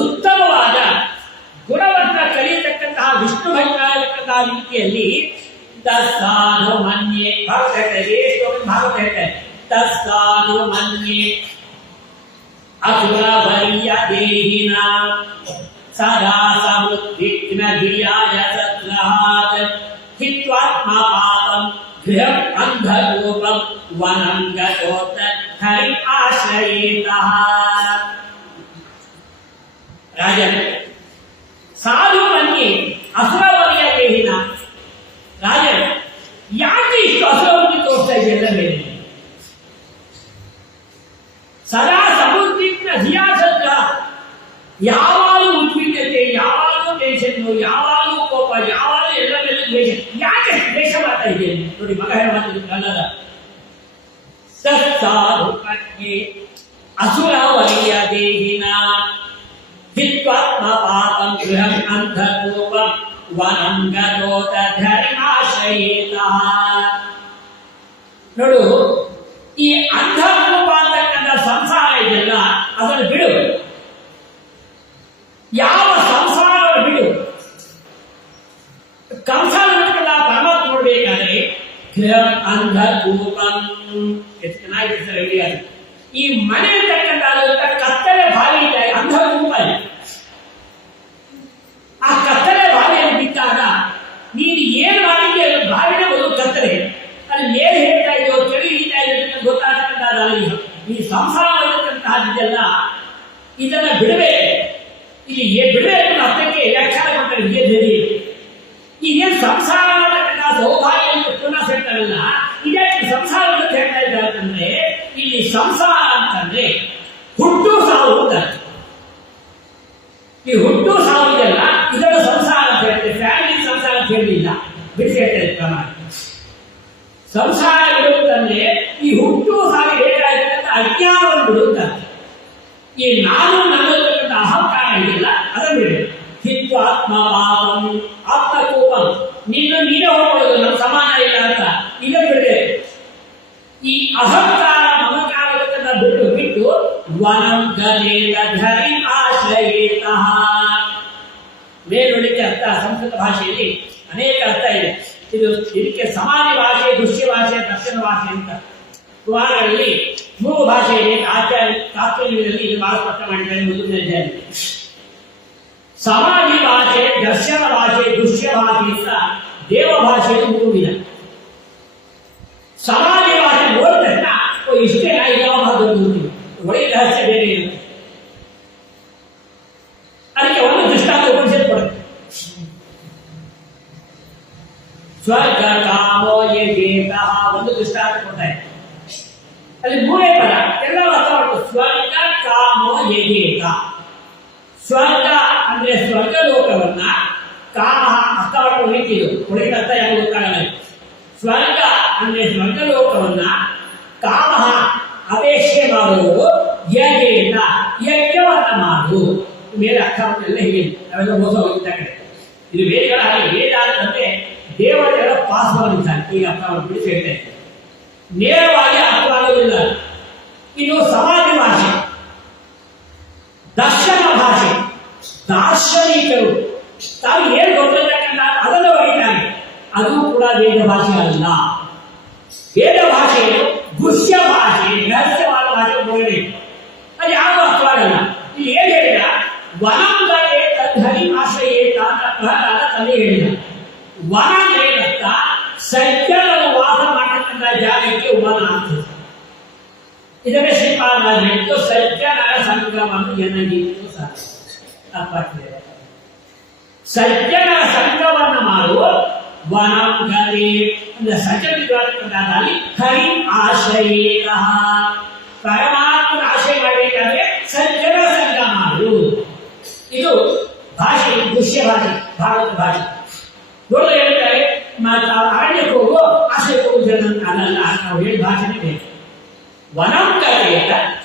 ಉತ್ತಮವಾದ ಗುಣವನ್ನ ಕಲಿಯತಕ್ಕಂತಹ ವಿಷ್ಣು ಭಕ್ತರಾಗಿರ್ತಕ್ಕಂತಹ ರೀತಿಯಲ್ಲಿ ತಸ್ಸಾನು ಮನ್ಯೆ ಭಾಗವತ ಹೇಳ್ತಾರೆ. ತಸ್ಸಾನು ಮನ್ಯೆ ಅಸುರವರ್ಯ ದೇಹಿನ ಸದಾ ಸಮುದ್ವಿಗ್ನ ಧಿಯಾಯ ಸತ್ರಾತ್ ಹಿತ್ವಾತ್ಮ ಪಾಪಂ ಗೃಹಂ ಅಂಧರೂಪಂ ವನಂ ಗತೋತ ಹರಿ ಆಶ್ರಯೇತಃ. ರಾಜನ್ ಸಾಧು ಮನ್ಯೆ ಅಸುರವರ್ಯ ದೇಹಿನ. ರಾಜನ್ ಯಾಕೆ ಇಷ್ಟು ಅಸುರವನ್ನಿ ತೋರಿಸ್ತಾ ಇದೆಯಲ್ಲ ಮೇಲೆ? ಸದಾ ಸಮುದ್ವಿಗ್ನ ಧಿಯಾಸತ್ರ, ಯಾವಾಗಲೂ ಉದ್ವಿಗ್ನತೆ, ಯಾವಾಗಲೂ ಟೆನ್ಷನ್, ಯಾವಾಗಲೂ ಕೋಪ, ಯಾವಾಗಲೂ ಎಲ್ಲ ಮೇಲೆ ದ್ವೇಷ. ಯಾಕೆ ದ್ವೇಷ ಮಾಡ್ತಾ ಇದ್ದೇನೆ ನೋಡಿ, ಮಗ ಹೇಳುವಂತ ಸತ್ಸಾಧು ಪ್ರಜ್ಞೆ ಅಸುರವರ್ಯ ದೇಹಿನ ಹಿತ್ವಾತ್ಮ ಪಾಪಂ ಗೃಹಂ ಅಂಧಕೋಪಂ ವನಂ ಗತೋತ ಧರ್ಮಾಶ್ರಯೇತಃ. ನೋಡು, ಈ ಅಂಧಕೋಪ ಅಂತಕ್ಕಂಥ ಸಂಸಾರ ಇದೆಯಲ್ಲ, ಅದನ್ನು ಬಿಡು. ಯಾವ ಸಂಸಾರ ಬಿಡು. ಕಂಸಾರ ಪರಮಾತ್ಮ ನೋಡ್ಬೇಕಾದ್ರೆ ಗೃಹಂ ಅಂಧಕೋಪಂ, ಎಷ್ಟು ಚೆನ್ನಾಗಿದೆ ಸರ್ ಹೇಳಿ. ಅದು ಈ ಮನೆ ಅಂತಕ್ಕಂಥ ಕತ್ತಲೆ ಬಾವಿ ಇದೆ, ಅಂಧಕೂಪ ಇದೆ. ಆ ಕತ್ತಲೆ ಬಾವಿಯನ್ನು ಬಿಟ್ಟಾಗ ನೀನು ಏನು ಮಾಡಿದ್ದೆ ಅದು ಬಾವಿನ ಒಂದು ಕತ್ತಲೆ, ಅಲ್ಲಿ ಮೇಲೆ ಹೇಳ್ತಾ ಇದೆಯೋ ಚಳಿ ಹಿಡಿತಾ ಇದೆ ಗೊತ್ತಾಗತಕ್ಕಂಥದ್ದು. ಈ ಸಂಸಾರ ಇರತಕ್ಕಂತಹದ್ದೆಲ್ಲ ಇದನ್ನ ಬಿಡಬೇಕು. ಇಲ್ಲಿ ಬಿಡಬೇಕು ಅರ್ಥಕ್ಕೆ ವ್ಯಾಖ್ಯಾನ ಮಾಡ್ತಾರೆ ವಿದ್ಯಾರ್ಥಿ. ಈಗೇನು ಸಂಸಾರ ಅನ್ನತಕ್ಕಂಥ ಸೌಭಾಗ್ಯ ಪುನಃ ಹೇಳ್ತಾರಲ್ಲ, ಇದಕ್ಕೆ ಸಂಸಾರ ಅಂತ ಹೇಳ್ತಾ ಇದ್ದಾರೆ ಅಂತಂದ್ರೆ, ಇಲ್ಲಿ ಸಂಸಾರ ಅಂತಂದ್ರೆ ಹುಟ್ಟು ಸಾವು ಅಂತ. ಈ ಹುಟ್ಟು ಸಾವು ಇದೆಲ್ಲ ಇದರ ಸಂಸಾರ ಅಂತ ಹೇಳ್ತಾರೆ. ಫ್ಯಾಮಿಲಿ ಸಂಸಾರ ಅಂತ ಹೇಳಿಲ್ಲ, ಬಿಡಿಸಿ ಹೇಳ್ತಾರೆ ಪ್ರಮಾಣ. ಸಂಸಾರ ಬಿಡುತ್ತಂದ್ರೆ ಈ ಹುಟ್ಟು ಸಾವು ಬೇಕಾಗಿರ್ತಕ್ಕಂಥ ಅಜ್ಞಾನವನ್ನು ಬಿಡುತ್ತಾರೆ. ಈ ನಾನು ನನ್ನತಕ್ಕಂಥ ಅಹಂಕಾರ ಇದೆಯಲ್ಲ ಅದನ್ನು ಬಿಡು. ಹಿತ್ತು ಆತ್ಮ ಭಾವಂ ಆತ್ಮಕೋಪಂ, ನೀನೇ ಹೋಗ್ಕೊಳ್ಳೋದು ನಮ್ಮ ಸಮಾನ ಇಲ್ಲ ಅಂತ ಇದನ್ನು ಬಿಡಬೇಕು. ಈ ಅಹಂಕಾರ ಮಮಕಾರಗಳನ್ನ ಬಿಟ್ಟು ವನಂ ಗಜೇತ ಧರಿ ಆಶ್ರಯೇತಃ. ಮೇಲುಳಿಕೆ ಅರ್ಥ ಸಂಸ್ಕೃತ ಭಾಷೆಯಲ್ಲಿ ಅನೇಕ ಅರ್ಥ ಇದೆ. ಇದಕ್ಕೆ ಸಮಾಧಿ ಭಾಷೆ, ದೃಶ್ಯ ಭಾಷೆ, ದರ್ಶನ ಭಾಷೆ ಅಂತ ಪುರಾಣಗಳಲ್ಲಿ 3 ಭಾಷೆ ಇದೆ. ತಾತ್ಪರ್ಯದಲ್ಲಿ ಇದು ಬಹಳ ಸ್ಪಷ್ಟ ಮಾಡಿದ್ದಾರೆ. ಮೊದಲನೇ ಅಧ್ಯಾಯದಲ್ಲಿ ಸಮಾಧಿ ಭಾಷೆ, ದರ್ಶನ ಭಾಷೆ, ದೃಶ್ಯ ಭಾಷೆ ಅಂತ ದೇವ ಭಾಷೆಯಲ್ಲಿ 3 ವಿಧ. ಸಮಾಧಿ ಭಾಷೆ ನೋಡಿದ ತಕ್ಷಣ ಇಷ್ಟೇ ಯಾವ ಭಾಗ ಒಳಗೆ ರಹಸ್ಯ ಬೇರೆ ಇರುತ್ತೆ. ಅದಕ್ಕೆ ಒಂದು ದೃಷ್ಟಾಂತ ಉಪನಿಷತ್ ಕೊಡುತ್ತೆ. ಸ್ವರ್ಗ ಕಾಮೋ ಯಜೇತಃ ಒಂದು ದೃಷ್ಟಾಂತ ಕೊಡ್ತಾರೆ. ಅಲ್ಲಿ 3 ಪದ ಎಲ್ಲ ಅರ್ಥ ಮಾಡ್ತು. ಸ್ವರ್ಗ ಕಾಮೋ ಯಜೇತ. ಸ್ವರ್ಗ ಅಂದ್ರೆ ಸ್ವರ್ಗ ಲೋಕವನ್ನ, ಕಾಮ ಅರ್ಥ ಮಾಡ್ಕೊಂಡು ನಿಂತಿದ್ದು ಒಳಗೆ ಅರ್ಥ ಯಾರು ಗೊತ್ತಾಗಲ್ಲ. ಸ್ವರ್ಗ ಅಂದ್ರೆ ಸ್ವರ್ಗ ಲೋಕವನ್ನ, ಕಾಮ ಅಪೇಕ್ಷೆ ಮಾಡುವುದು, ಯಜೇತ ಯಜ್ಞವನ್ನ ಮಾಡು. ಮೇಲೆ ಅರ್ಥ ಎಲ್ಲ ಹೀಗೆ ನಾವೆಲ್ಲ ಮೋಸ ಹೋಗಿದ್ದಾಗ ಇದು ವೇದಗಳ ವೇದ ಅಂತಂದ್ರೆ ದೇವತೆಗಳ ಪಾಸ್ವರ್ಡ್ ಇದ್ದಾನೆ. ಈಗ ಅರ್ಥ ಬಿಡಿಸಿ ಹೇಳ್ತೇನೆ, ನೇರವಾಗಿ ಅರ್ಥವಾಗುವುದಿಲ್ಲ. ಇದು ಸಮಾಧಿ ಭಾಷೆ, ದರ್ಶನ ಭಾಷೆ. ದಾರ್ಶನಿಕರು ತಾವು ಏನು ಗೊತ್ತಿರತಕ್ಕಂಥ ಅದನ್ನು ಬರೀತಾರೆ. ಅದು ಕೂಡ ವೇದ ಭಾಷೆ ಅಲ್ಲ. ವೇದ ಭಾಷೆಯನ್ನು ದೃಶ್ಯ ಭಾಷೆ, ರಹಸ್ಯವಾದ ಭಾಷೆ ನೋಡಬೇಕು. ಅದು ಯಾವ ಅರ್ಥವಾಗಲ್ಲ. ಇಲ್ಲಿ ಏನ್ ಹೇಳಿದ, ವನಂಗಡೆ ತದ್ಧರಿ ಆಶ್ರಯೇತ ಅಂತ ಪ್ರಹ್ಲಾದ ತಂದೆ ಹೇಳಿದ. ವನ ಏನಂತ ಸಜ್ಜನರು ವಾಸ ಮಾಡತಕ್ಕಂಥ ಜಾಗಕ್ಕೆ ವನ ಅಂತ. ಇದನ್ನೇ ಶ್ರೀಪಾದ ಹೇಳಿದ್ದು ಸಜ್ಜನರ ಸಂಗಮವನ್ನು ಎನ್ನಗಿತ್ತು ಸಾಧ್ಯ. ಸಜ್ಜನರ ಸಂಘವನ್ನು ಮಾಡುವ ವನಂಗಡೆ ಅಂದ್ರೆ ಸಜ್ಜನಿಗಾಗಿ ಹರಿ ಆಶ್ರಯೇತಃ. ಪರಮಾತ್ಮನ ಆಶ್ರಯ ಮಾಡಬೇಕಾದ್ರೆ ಸಜ್ಜನ ಸಂಘ ಮಾಡು. ಇದು ಭಾಷೆ, ದೃಶ್ಯ ಭಾಷೆ, ಭಾರತ ಭಾಷೆ. ದೊಡ್ಡ ಹೇಳ್ತಾರೆ ಅರಣ್ಯಕ್ಕೆ ಹೋಗೋ ಆಶ್ರಯಕ್ಕೆ ಹೋಗುವುದಲ್ಲ, ಅದಲ್ಲ. ನಾವು ಹೇಳಿ ಭಾಷೆನೇ ಬೇಕು. ವನಂಗಡೆಯ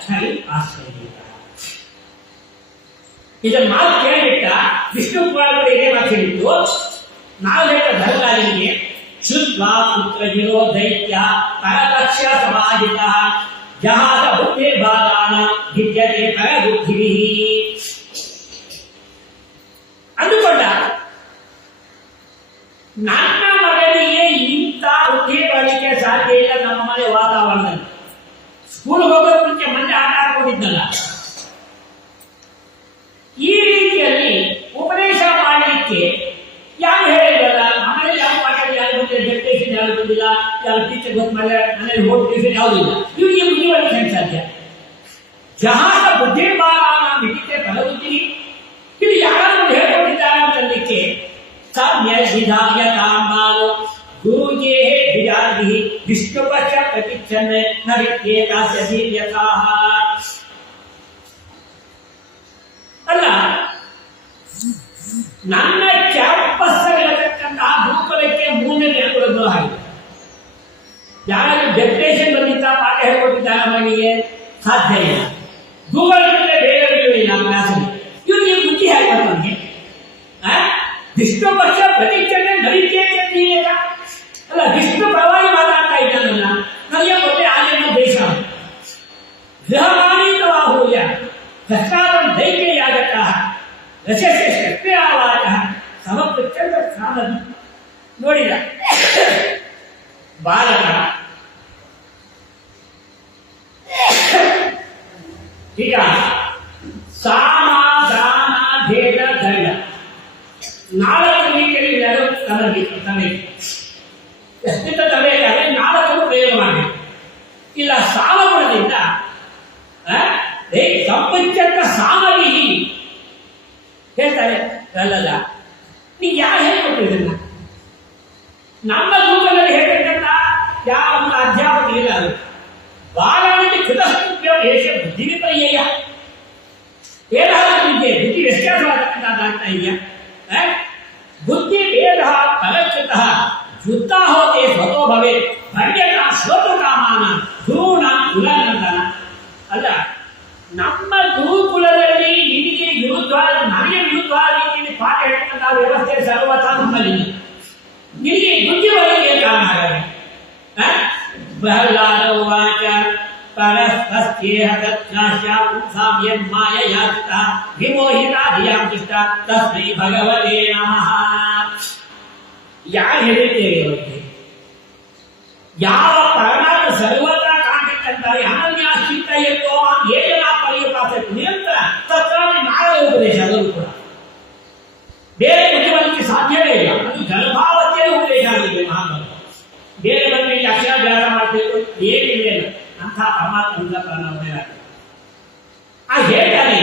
ಹರಿ ಆಶ್ರಯೇತ. ಇದನ್ನ ಮಾತು ಕೇಳಿಬಿಟ್ಟ ವಿಷ್ಣು ಪುರಾಣಗಳು ಏನೇ ಮಾತು ಹೇಳಿದ್ದು, ನಾವು ಹೇಳಿದ ಧರ್ಮರಾಜನಿಗೆ ಶುದ್ಧ ಪುತ್ರಗಿರೋ ದೈತ್ಯ ಪರಪಕ್ಷ ಸಮಾಜಿತ ಜಹಾಸ ಬುದ್ಧಿರ್ಭಾಗಾನ ವಿದ್ಯತೆ ಪರಬುದ್ಧಿ ಅಂದುಕೊಂಡ. ನನ್ನ ಮಗನಿಗೆ ಇಂಥ ಬುದ್ಧಿ ಬರಲಿಕ್ಕೆ ಸಾಧ್ಯ ಇಲ್ಲ ನಮ್ಮ ಮನೆ ವಾತಾವರಣದಲ್ಲಿ. ಸ್ಕೂಲ್ ಹೋಗೋದಕ್ಕೆ ಮುಂದೆ ಆಟ ಆಡ್ಕೊಂಡಿದ್ದಲ್ಲ, ಯಾವುದಿಲ್ಲ. ಇವರಿಗೆ ಬುದ್ಧಿವಂತ ಹೆಂಗೆ ಸಾಧ್ಯ? ಜಹಾಸ ಬುದ್ಧಿರ್ಬಾಲಾನ ಮಿಡಿತೆ ಫಲಬುದ್ಧಿ. ಇದು ಯಾರಾದ್ರೂ ಹೇಳ್ಕೊಟ್ಟಿದ್ದಾರೆ ಅಂತಂದಕ್ಕೆ ಸಮ್ಯ ವಿಧಾಯ ತಾಂಬಾಲು ಗುರುಜೇ ವಿಜಾದಿ ವಿಷ್ಣುಪಕ್ಷ ಪ್ರತಿಚ್ಛನ್ನ ನ ವಿದ್ಯೇತಾಸ್ಯಸಿ ಯಥಾಹ. ಅಲ್ಲ, ನನ್ನ ಕ್ಯಾಂಪಸ್ಸಲ್ಲಿರತಕ್ಕಂತಹ ಗುರುಕುಲಕ್ಕೆ ಮೂರನೇ ನೆನಪುಗಳು ಆಗಿದೆ. ಯಾರಾದ್ರೂ ಡೆಪ್ಯುಟೇಷನ್ ಬಂದಿದ್ದ ಪಾಠ ಹೇಳ್ಕೊಟ್ಟಿದ್ದಾರೆ ಮನೆಗೆ ಸಾಧ್ಯ ಇಲ್ಲ. ಗೂಗಲ್ ಬೇರೆ ಇಲ್ಲ ಕ್ಲಾಸಲ್ಲಿ. ಇವರಿಗೆ ಬುದ್ಧಿ ಹೇಗೆ ನಮಗೆ? ವಿಷ್ಣು ಪಕ್ಷ ಪ್ರತಿಚ್ಛನ್ನ ನವಿದ್ಯೇತ ಅಲ್ಲ, ವಿಷ್ಣು ಪರವಾಗಿ ಮಾತಾಡ್ತಾ ಇದ್ದಾನಲ್ಲ, ನನಗೆ ಗೊತ್ತೇ ಆಲಿನ ದೇಶ ಗೃಹಮಾನೀತವಾಹೂಯ ಕಷ್ಟಾದಂ ದೈತ್ಯಯಾಗತ ರಸಸ್ಯ ಶಕ್ತಿಯಾವಾಚ ಸಮಪೃಚ್ಛಂದ ಸಾಧನ. ನೋಡಿದ ಬಾಲಕ ಈಗ ಸಾಮ ದಾನ ಭೇದ ದಂಡ 4 ರೀತಿಯಲ್ಲಿ ತನಗೆ ಎಷ್ಟಿತ ತರಬೇಕಾದ್ರೆ 4 ಪ್ರಯೋಗ ಮಾಡಿ. ಇಲ್ಲ ಸಾಮಗುಣದಿಂದ ಸಂಪಚ್ಚಂತ ಸಾಮವಿಹಿ ಹೇಳ್ತಾರೆ ಅಲ್ಲದ. ನೀವು ಯಾರು ಹೇಳ್ಕೊಟ್ಟಿದ್ರಲ್ಲ? ನಮ್ಮ ಗೂಗಲಲ್ಲಿ ಹೇಳ್ಬೇಕಂತ ಯಾವ ಒಂದು ಅಧ್ಯಾಪಕ ಇಲ್ಲ. ಅದು ಬಾಲನಲ್ಲಿ ಕೃತಸ್ತುಭ್ಯ ದೇಶ ಬುದ್ಧಿ ವಿಪರ್ಯಯ. ಏನಾದರೂ ವಿದ್ಯೆ ಬುದ್ಧಿ ವ್ಯತ್ಯಾಸವಾಗತಕ್ಕಂಥದ್ದಾಗ್ತಾ ಇದೆಯಾ? ಬುದ್ಧಿ ಭೇದ ಫಲಚ್ಯುತ ಯುದ್ಧ ಹೋತೆ ಸ್ವತೋ ಭವೆ ಭವ್ಯತ ಶ್ರೋತು ಕಾಮಾನ ಗುರುಣ ಕುಲನಂದನ. ಅಲ್ಲ, ನಮ್ಮ ಗುರುಕುಲದಲ್ಲಿ ನಿಮಗೆ ವಿರುದ್ಧವಾದ, ನನಗೆ ವಿರುದ್ಧವಾದ ರೀತಿಯಲ್ಲಿ ಪಾಠ ಹೇಳ್ತಕ್ಕಂಥ ವ್ಯವಸ್ಥೆ ಸರ್ವತಾ ನಮ್ಮಲ್ಲಿ. ನಿನಗೆ ಬುದ್ಧಿವರಿಗೆ ಕಾರಣ ಹಾಗಾಗಿ ಪ್ರಹ್ಲಾದೋವಾಚ ಪರಸ್ಪಸ್ಥೇಹ ತತ್ನಾಶ್ಯ ಪುಂಸಾಂ ಮಾಯಯಾಚಿತ ವಿಮೋಹಿತಾ ಧಿಯಾಂ ದುಷ್ಟ ತಸ್ಮೈ ಭಗವತೆ ನಮಃ. ಯಾರು ಹೇಳಿದ್ದೇವೆ ಅವರಿಗೆ? ಯಾವ ಪರಮಾತ್ಮ ಸರ್ವತಾ ಕಾಣತಕ್ಕಂಥ ಅನನ್ಯಾಶ್ಚಿತ್ತ ಎತ್ತೋ ಏನ ಪರಿಪಾಸ ನಿರಂತರ ತತ್ವಾದಿ ನಾಳೆ ಉಪದೇಶ. ಅದನ್ನು ಕೂಡ ಬೇರೆ ಬುದ್ಧಿವಂತಿಕೆ ಸಾಧ್ಯವೇ ಇಲ್ಲ. ಅದು ಗರ್ಭಾವತಿಯ ಉಪದೇಶ ಆಗಿದೆ ಮಹಾಭಾರತ. ಬೇರೆ ಬಂದು ಅಕ್ಷರಾಭ್ಯಾಸ ಮಾಡಬೇಕು ಏನಿಲ್ಲ ಅಂತ ಪರಮಾತ್ಮ ಪ್ರಾಣವೇ ಆ ಹೇಳ್ತಾನೆ.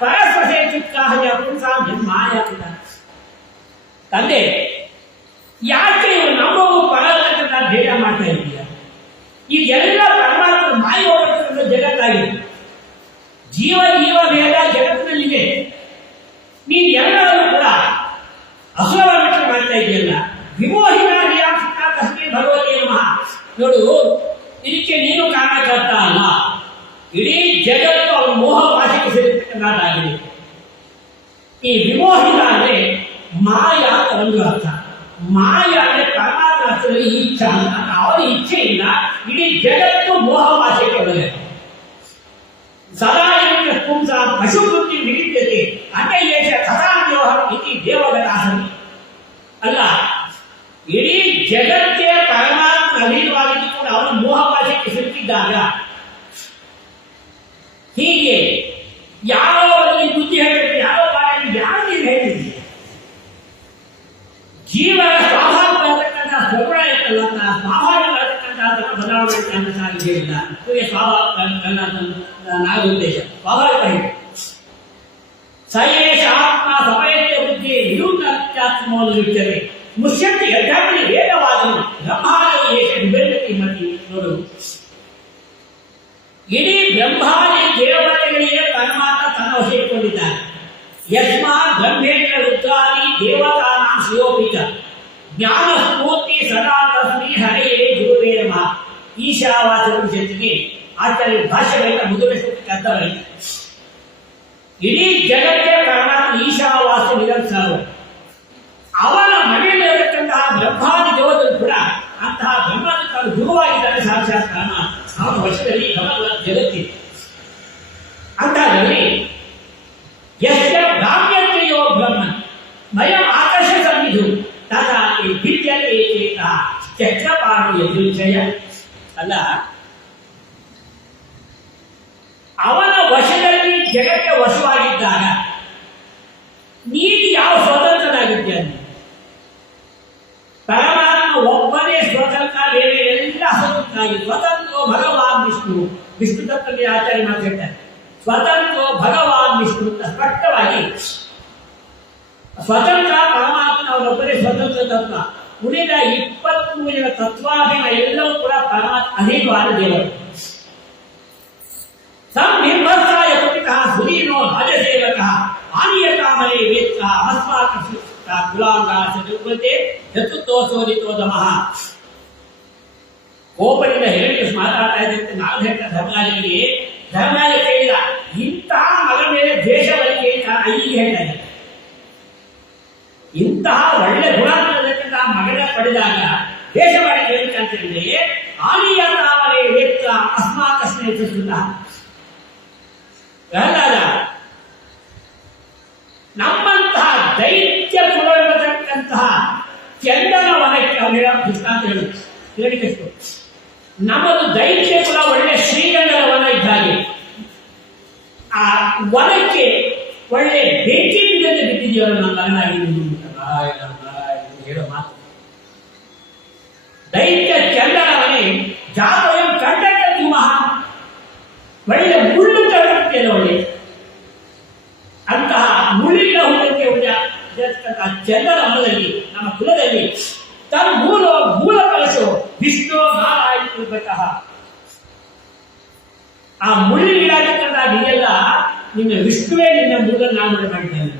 ಪರಸ್ಪರ ಚಿತ್ಕಾಹ ಪುಂಸಾಂ ಮಾಯಾಪಿತ. ತಂದೆ, ಯಾಕೆ ಇವರು ನಮಗೂ ಪರತಕ್ಕಂಥ ಭೇದ ಮಾಡ್ತಾ ಇದೀಯ? ಇದೆಲ್ಲ ಪರಮಾತ್ಮ ಮಾಯ ಹೋಗತಕ್ಕಂಥ ಜಗತ್ತಾಗಿದೆ. ಜೀವ ಭೇದ ಜಗತ್ತಿನಲ್ಲಿದೆ. ನೀನು ಎಲ್ಲರೂ ಕೂಡ ಅಸುರವನ್ನು ಮಾಡ್ತಾ ಇದೆಯಲ್ಲ. ವಿಮೋಹಿತಾಗಿ ತಸ್ಮೈ ಭಗವತಿ ನಮಃ. ನೋಡು, ಇದಕ್ಕೆ ನೀನು ಕಾರಣಕರ್ತ ಅಲ್ಲ. ಇಡೀ ಜಗತ್ತು ಅವನ ಮೋಹ ಪಾಶಕ್ಕೆ ಸೇರಿರ್ತಕ್ಕಂಥದ್ದಾಗಿದೆ. ಈ ವಿಮೋಹಿತ ಅಂದ್ರೆ ಮಾಯ ಒಂದು ಅರ್ಥ. ಮಾಯ ಅಂದ್ರೆ ಪರಮಾತ್ಮ ಅರ್ಥದಲ್ಲಿ ಇಚ್ಛೆ ಅಂತ. ಅವರ ಇಚ್ಛೆಯಿಂದ ಇಡೀ ಜಗತ್ತು ಮೋಹ ಪಾಶಕ್ಕೆ ಒಳಗೆ ಸದಾ ಪುಂಸ ಪಶುವೃತ್ತಿ ವಿಡಿದ್ಯತೆ ಅನ್ಯೇಷ ಕಥಾವ್ಯವಹಾರ ಇತಿ ದೇವಗತಾಸನ. ಅಲ್ಲ, ಇಡೀ ಜಗತ್ತೇ ಪರಮಾತ್ಮ ಅಧೀನವಾಗಿದ್ದುಕೊಂಡು ಅವನ ಮೋಹ ಪಾಶಕ್ಕೆ ಸಿಲುಕಿದ್ದಾಗ ಹೀಗೆ ಯಾವ ಬುದ್ಧಿ ಹೇಳಬೇಕು, ಯಾವ ಬಾಯಲ್ಲಿ ಯಾರು ನೀವು ಹೇಳ್ತಿದ್ದೀರಿ? ಜೀವನ ಸ್ವಾಭಾವಿಕ ಅಂತಕ್ಕಂಥ ಸ್ವಗುಣ ಇರ್ತಲ್ಲ, ಸ್ವಾಭಾವಿಕ ಅಂತಕ್ಕಂಥ ಬದಲಾವಣೆ ಅಂತ ಸಾಧ್ಯವಿಲ್ಲ. ನಾಗ ಉದ್ದೇಶ ಸ್ವಾಭಾವಿಕ ಇದೆ. ಸಯೇಶ ಆತ್ಮ ಸಮಯಕ್ಕೆ ಬುದ್ಧಿ ನಿರುಕ್ತಾತ್ಮೋಚ್ಚತೆ ಮುಷ್ಯಂತಿ ಯಥಾರ್ಥಿ ವೇದವಾದನು ಬ್ರಹ್ಮಾಂಡ ವಿಭೇದತಿ ಮತಿ. ನೋಡು, ಇಡೀ ಬ್ರಹ್ಮಾಂಡ ದೇವತೆಗಳಿಗೆ ಪರಮಾತ್ಮ ತನ್ನ ವಶಿಸಿಕೊಂಡಿದ್ದಾನೆ. ಯಸ್ಮಾತ್ ಬ್ರಹ್ಮೇಂದ್ರ ರುದ್ರಾದಿ ದೇವತಾನಾಂ ಶ್ರೇಯೋಪಿತ ಜ್ಞಾನ ಸ್ಫೂರ್ತಿ ಸದಾ ತಸ್ಮೈ ಹರೆಯೇ ಗುರುವೇ ನಮಃ. ಈಶಾವಾಚನ ಜೊತೆಗೆ ಆಚಾರ್ಯ ಭಾಷೆಗಳಿಂದ ಮುದುರಿಸಲಿಕ್ಕೆ ಅರ್ಥಗಳಿಲ್ಲ. ಇಡೀ ಜಗತ್ತೇ ಪರಮಾತ್ಮ ಈಶಾವಾಸ ನಿರಂತರ. ಅವನ ಮನೆಯಲ್ಲಿರತಕ್ಕಂತಹ ಬ್ರಹ್ಮಾದಿ ದೇವತೆಗಳು ಕೂಡ ಅಂತಹ ಬ್ರಹ್ಮನ ತಾನು ಗುರುವಾಗಿದ್ದಾನೆ. ಸಾಕ್ಷಾತ್ ಕಾರಣ ಅವನ ವರ್ಷದಲ್ಲಿ ಜಗತ್ತಿದೆ. ಅಂತಹದ್ರಲ್ಲಿ ಯಶ್ಯ ಭ್ರಾಮ್ಯತೆಯೋ ಬ್ರಹ್ಮನ್ ಮಯ ಆಕಾಶ ಸನ್ನಿಧು ತಥಾ ವಿದ್ಯತೆ ಚಕ್ರಪಾಣಿ ಯದುಚಯ. ಅಲ್ಲ, ಅವನ ವಶದಲ್ಲಿ ಜಗಕ್ಕೆ ವಶವಾಗಿದ್ದಾಗ ನೀನು ಯಾವ ಸ್ವತಂತ್ರನಾಗಿದ್ಯ? ಪರಮಾತ್ಮ ಒಬ್ಬನೇ ಸ್ವತಂತ್ರ, ಬೇರೆ ಎಲ್ಲ ಸ್ವತಂತ್ರ. ವಿಷ್ಣು. ವಿಷ್ಣು ತತ್ವದಲ್ಲಿ ಆಚಾರ್ಯ ಮಾತಾಡ್ತಾರೆ, ಸ್ವತಂತ್ರೋ ಭಗವಾನ್ ವಿಷ್ಣು ಅಂತ ಸ್ಪಷ್ಟವಾಗಿ. ಸ್ವತಂತ್ರ ಪರಮಾತ್ಮ ಅವರೊಬ್ಬರೇ ಸ್ವತಂತ್ರ ತತ್ವ. ಉಳಿದ 23 ಜನ ತತ್ವಾಧೀನ ಎಲ್ಲವೂ ಕೂಡ ಪರಮಾತ್ಮ ಅಧೀನವಾದ ದೇವರು. ನಿರ್ಭರ್ಸಾಯ ಪುಟಿಕಃ ಸುಧೀನೋ ರಾಜಸೇವಕಃ ಆನಿಯತಾಮರೇ ವೇತ್ತ ಅಸ್ಮಾಕ ಕುಲಾಂಗಾಸ ನಿರ್ಬಂಧೆ ಚತುರ್ಥೋಸೋದಿತೋದಮಃ. ಕೋಪದಿಂದ ಹೇಳಿ ಮಾತಾಡ್ತಾ ಇದ್ದಂತೆ ನಾವು ಹೇಳ್ತಾ ಧರ್ಮರಾಜನಿಗೆ, ಧರ್ಮರಾಜ ಕೇಳಿದ, ಇಂತಹ ಮಗನ ಮೇಲೆ ದ್ವೇಷವರಿಗೆ ಈಗ ಹೇಳ್ತಾ ಇದ್ದಾರೆ. ಇಂತಹ ಒಳ್ಳೆ ಗುಣಾತ್ಮಕಂತ ಮಗನ ಪಡೆದಾಗ ದೇಶ ಮಾಡಿ ಹೇಳ್ತಂತಂದ್ರೆ ಆನಿಯತಾಮರೇ ವೇತ್ತ ಅಸ್ಮಾಕ ಸ್ನೇಹಿತ ನಮ್ಮಂತಹ ದೈತ್ಯ ಕುಲತಕ್ಕಂತಹ ಚಂದನ ವನಕ್ಕೆ ಅವರ ದೃಷ್ಟಾಂತ ಹೇಳಿಕಷ್ಟು. ನಮ್ಮದು ದೈತ್ಯ ಕುಲ ಒಳ್ಳೆ ಶ್ರೀಗಂಧದ ವನ ಇದ್ದಾಗೆ, ಆ ವನಕ್ಕೆ ಒಳ್ಳೆ ಬೆಂಕಿ ಬಿದ್ದಂತೆ ಬಿಟ್ಟಿದೆಯವರು ನಮ್ಮ ಮಗನಾಗಿದ್ದು ಹೇಳೋ ಮಾತು. ದೈತ್ಯ ಚಂದನ ವನೆ ಜಾತವಂ ಕಂಡಕ್ಟು ಮಹಾ, ಒಳ್ಳೆ ಮುಳ್ಳು ತರುತ್ತೇನೆ ಒಳ್ಳೆ ಅಂತಹ ಮುಳ್ಳಿನ ಹುಡುಗಕ್ಕೆ ಚಂದನ ವನದಲ್ಲಿ ನಮ್ಮ ಕುಲದಲ್ಲಿ ತನ್ನ ಮೂಲ ಕಲಸು ವಿಷ್ಣು ನಾರಾಯಣಬೇಕಃ. ಆ ಮುಳ್ಳಿಗಿಡತಕ್ಕಂತಹ ನೀರೆಲ್ಲ ನಿನ್ನ ವಿಷ್ಣುವೇ ನಿನ್ನ ಮೂಲ ನಾಮ ಮಾಡಿದ್ದೇನೆ.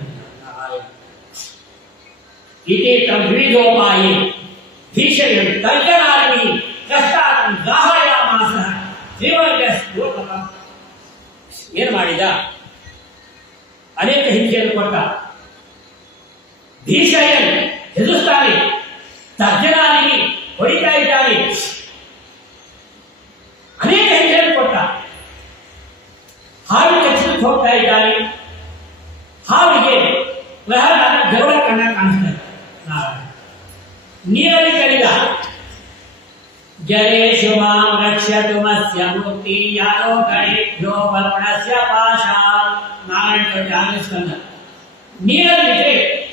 ಇದೇ ತಮ್ಮ ವಿವಿಧೋಪಾಯಿ ಭೀಷಣ ತರ್ಜನಾರಿ ಕಷ್ಟಾಂ ಗಾಹಯಾಮಾಸ ಜೀವನ ಏನು ಮಾಡಿದ? ಅನೇಕ ಹಿಂಸೆಯನ್ನು ಕೊಟ್ಟ. ಭೀಷಯನ್ ಹೆದರುತ್ತಾನೆ, ತರ್ಜನಾರಿ ಹೊಡಿತಾ ಇದ್ದಾನೆ, ಅನೇಕ ಹಿಂಸೆಯನ್ನು ಕೊಟ್ಟ. ಹಾವು ಕಚ್ಚಲಿಕ್ಕೆ ಹೋಗ್ತಾ ಇದ್ದಾನೆ, ಹಾವಿಗೆ ಜಗಳ ಕಣ್ಣ ಕಾಣಿಸ್ತಾರೆ. ನೀರಲ್ಲಿ ಕಲಿದ ಜರೇಶು ಮಾಂ ರಕ್ಷತು ಮಸ್ಯ ಮುಕ್ತಿ ಯಾರೋ ಗಣೇಭ್ಯೋ ಬಲ್ಪಣಸ್ಯ ಪಾಶಾತ್. ನಾರಾಯಣ ಆಲಿಸ್ಕೊಂಡ ನೀರಲ್ಲಿ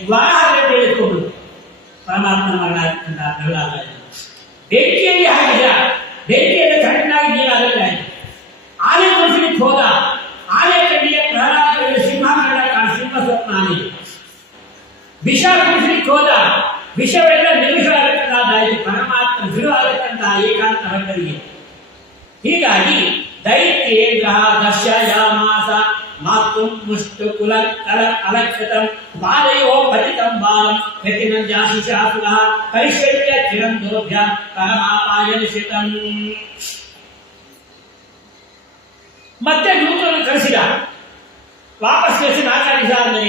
ವರಹ ಬೆಳೆದುಕೊಂಡು ಪರಮಾತ್ಮ ಮಗನಾಗಿದ್ದ ಪ್ರಹ್ಲಾದ ಬೆಂಕಿಯಲ್ಲಿ ಹಾಕಿದ, ಬೆಂಕಿಯಲ್ಲಿ ಸಣ್ಣಾಗಿ ನೀರಾಗಲ್ಲ. ಆನೆ ಕುಡಿಸಲಿಕ್ಕೆ ಹೋದ, ಆನೆ ಕಣ್ಣಿಗೆ ಪ್ರಹ್ಲಾದ ಸಿಂಹ ಸಿಂಹ ಸ್ವಪ್ನ ಆನೆ. ವಿಷ ಕುಡಿಸಲಿಕ್ಕೆ ಹೋದ, ವಿಷವೆಲ್ಲ ನಿರ್ವಿಷವಾಗಬೇಕಾದಾಯಿತು, ಪರಮಾತ್ಮ ಬಿಡುವಾಗಕ್ಕಂತಹ ಏಕಾಂತ ಭಕ್ತರಿಗೆ. ಹೀಗಾಗಿ ದೈತ್ಯೇ ಗ್ರಹ ದರ್ಶಯಾಮಾಸ ಮಾತು ಮುಷ್ಟು ಕುಲ ಕಲ ಅಲಕ್ಷತಂ ಬಾಲಯೋ ಪತಿತಂ ಬಾಲಂ ಯತಿನಂಜಾಶಿಶಾಸುರ ಕೈಶಲ್ಯ ಚಿರಂದೋಭ್ಯ ಪರಮಾಪಾಯ ನಿಶಿತಂ. ಮತ್ತೆ ದೂತರನ್ನು ಕಳಿಸಿದ. ವಾಪಸ್ ಕಳಿಸಿ ಮಾತಾಡಿಸಾದರೆ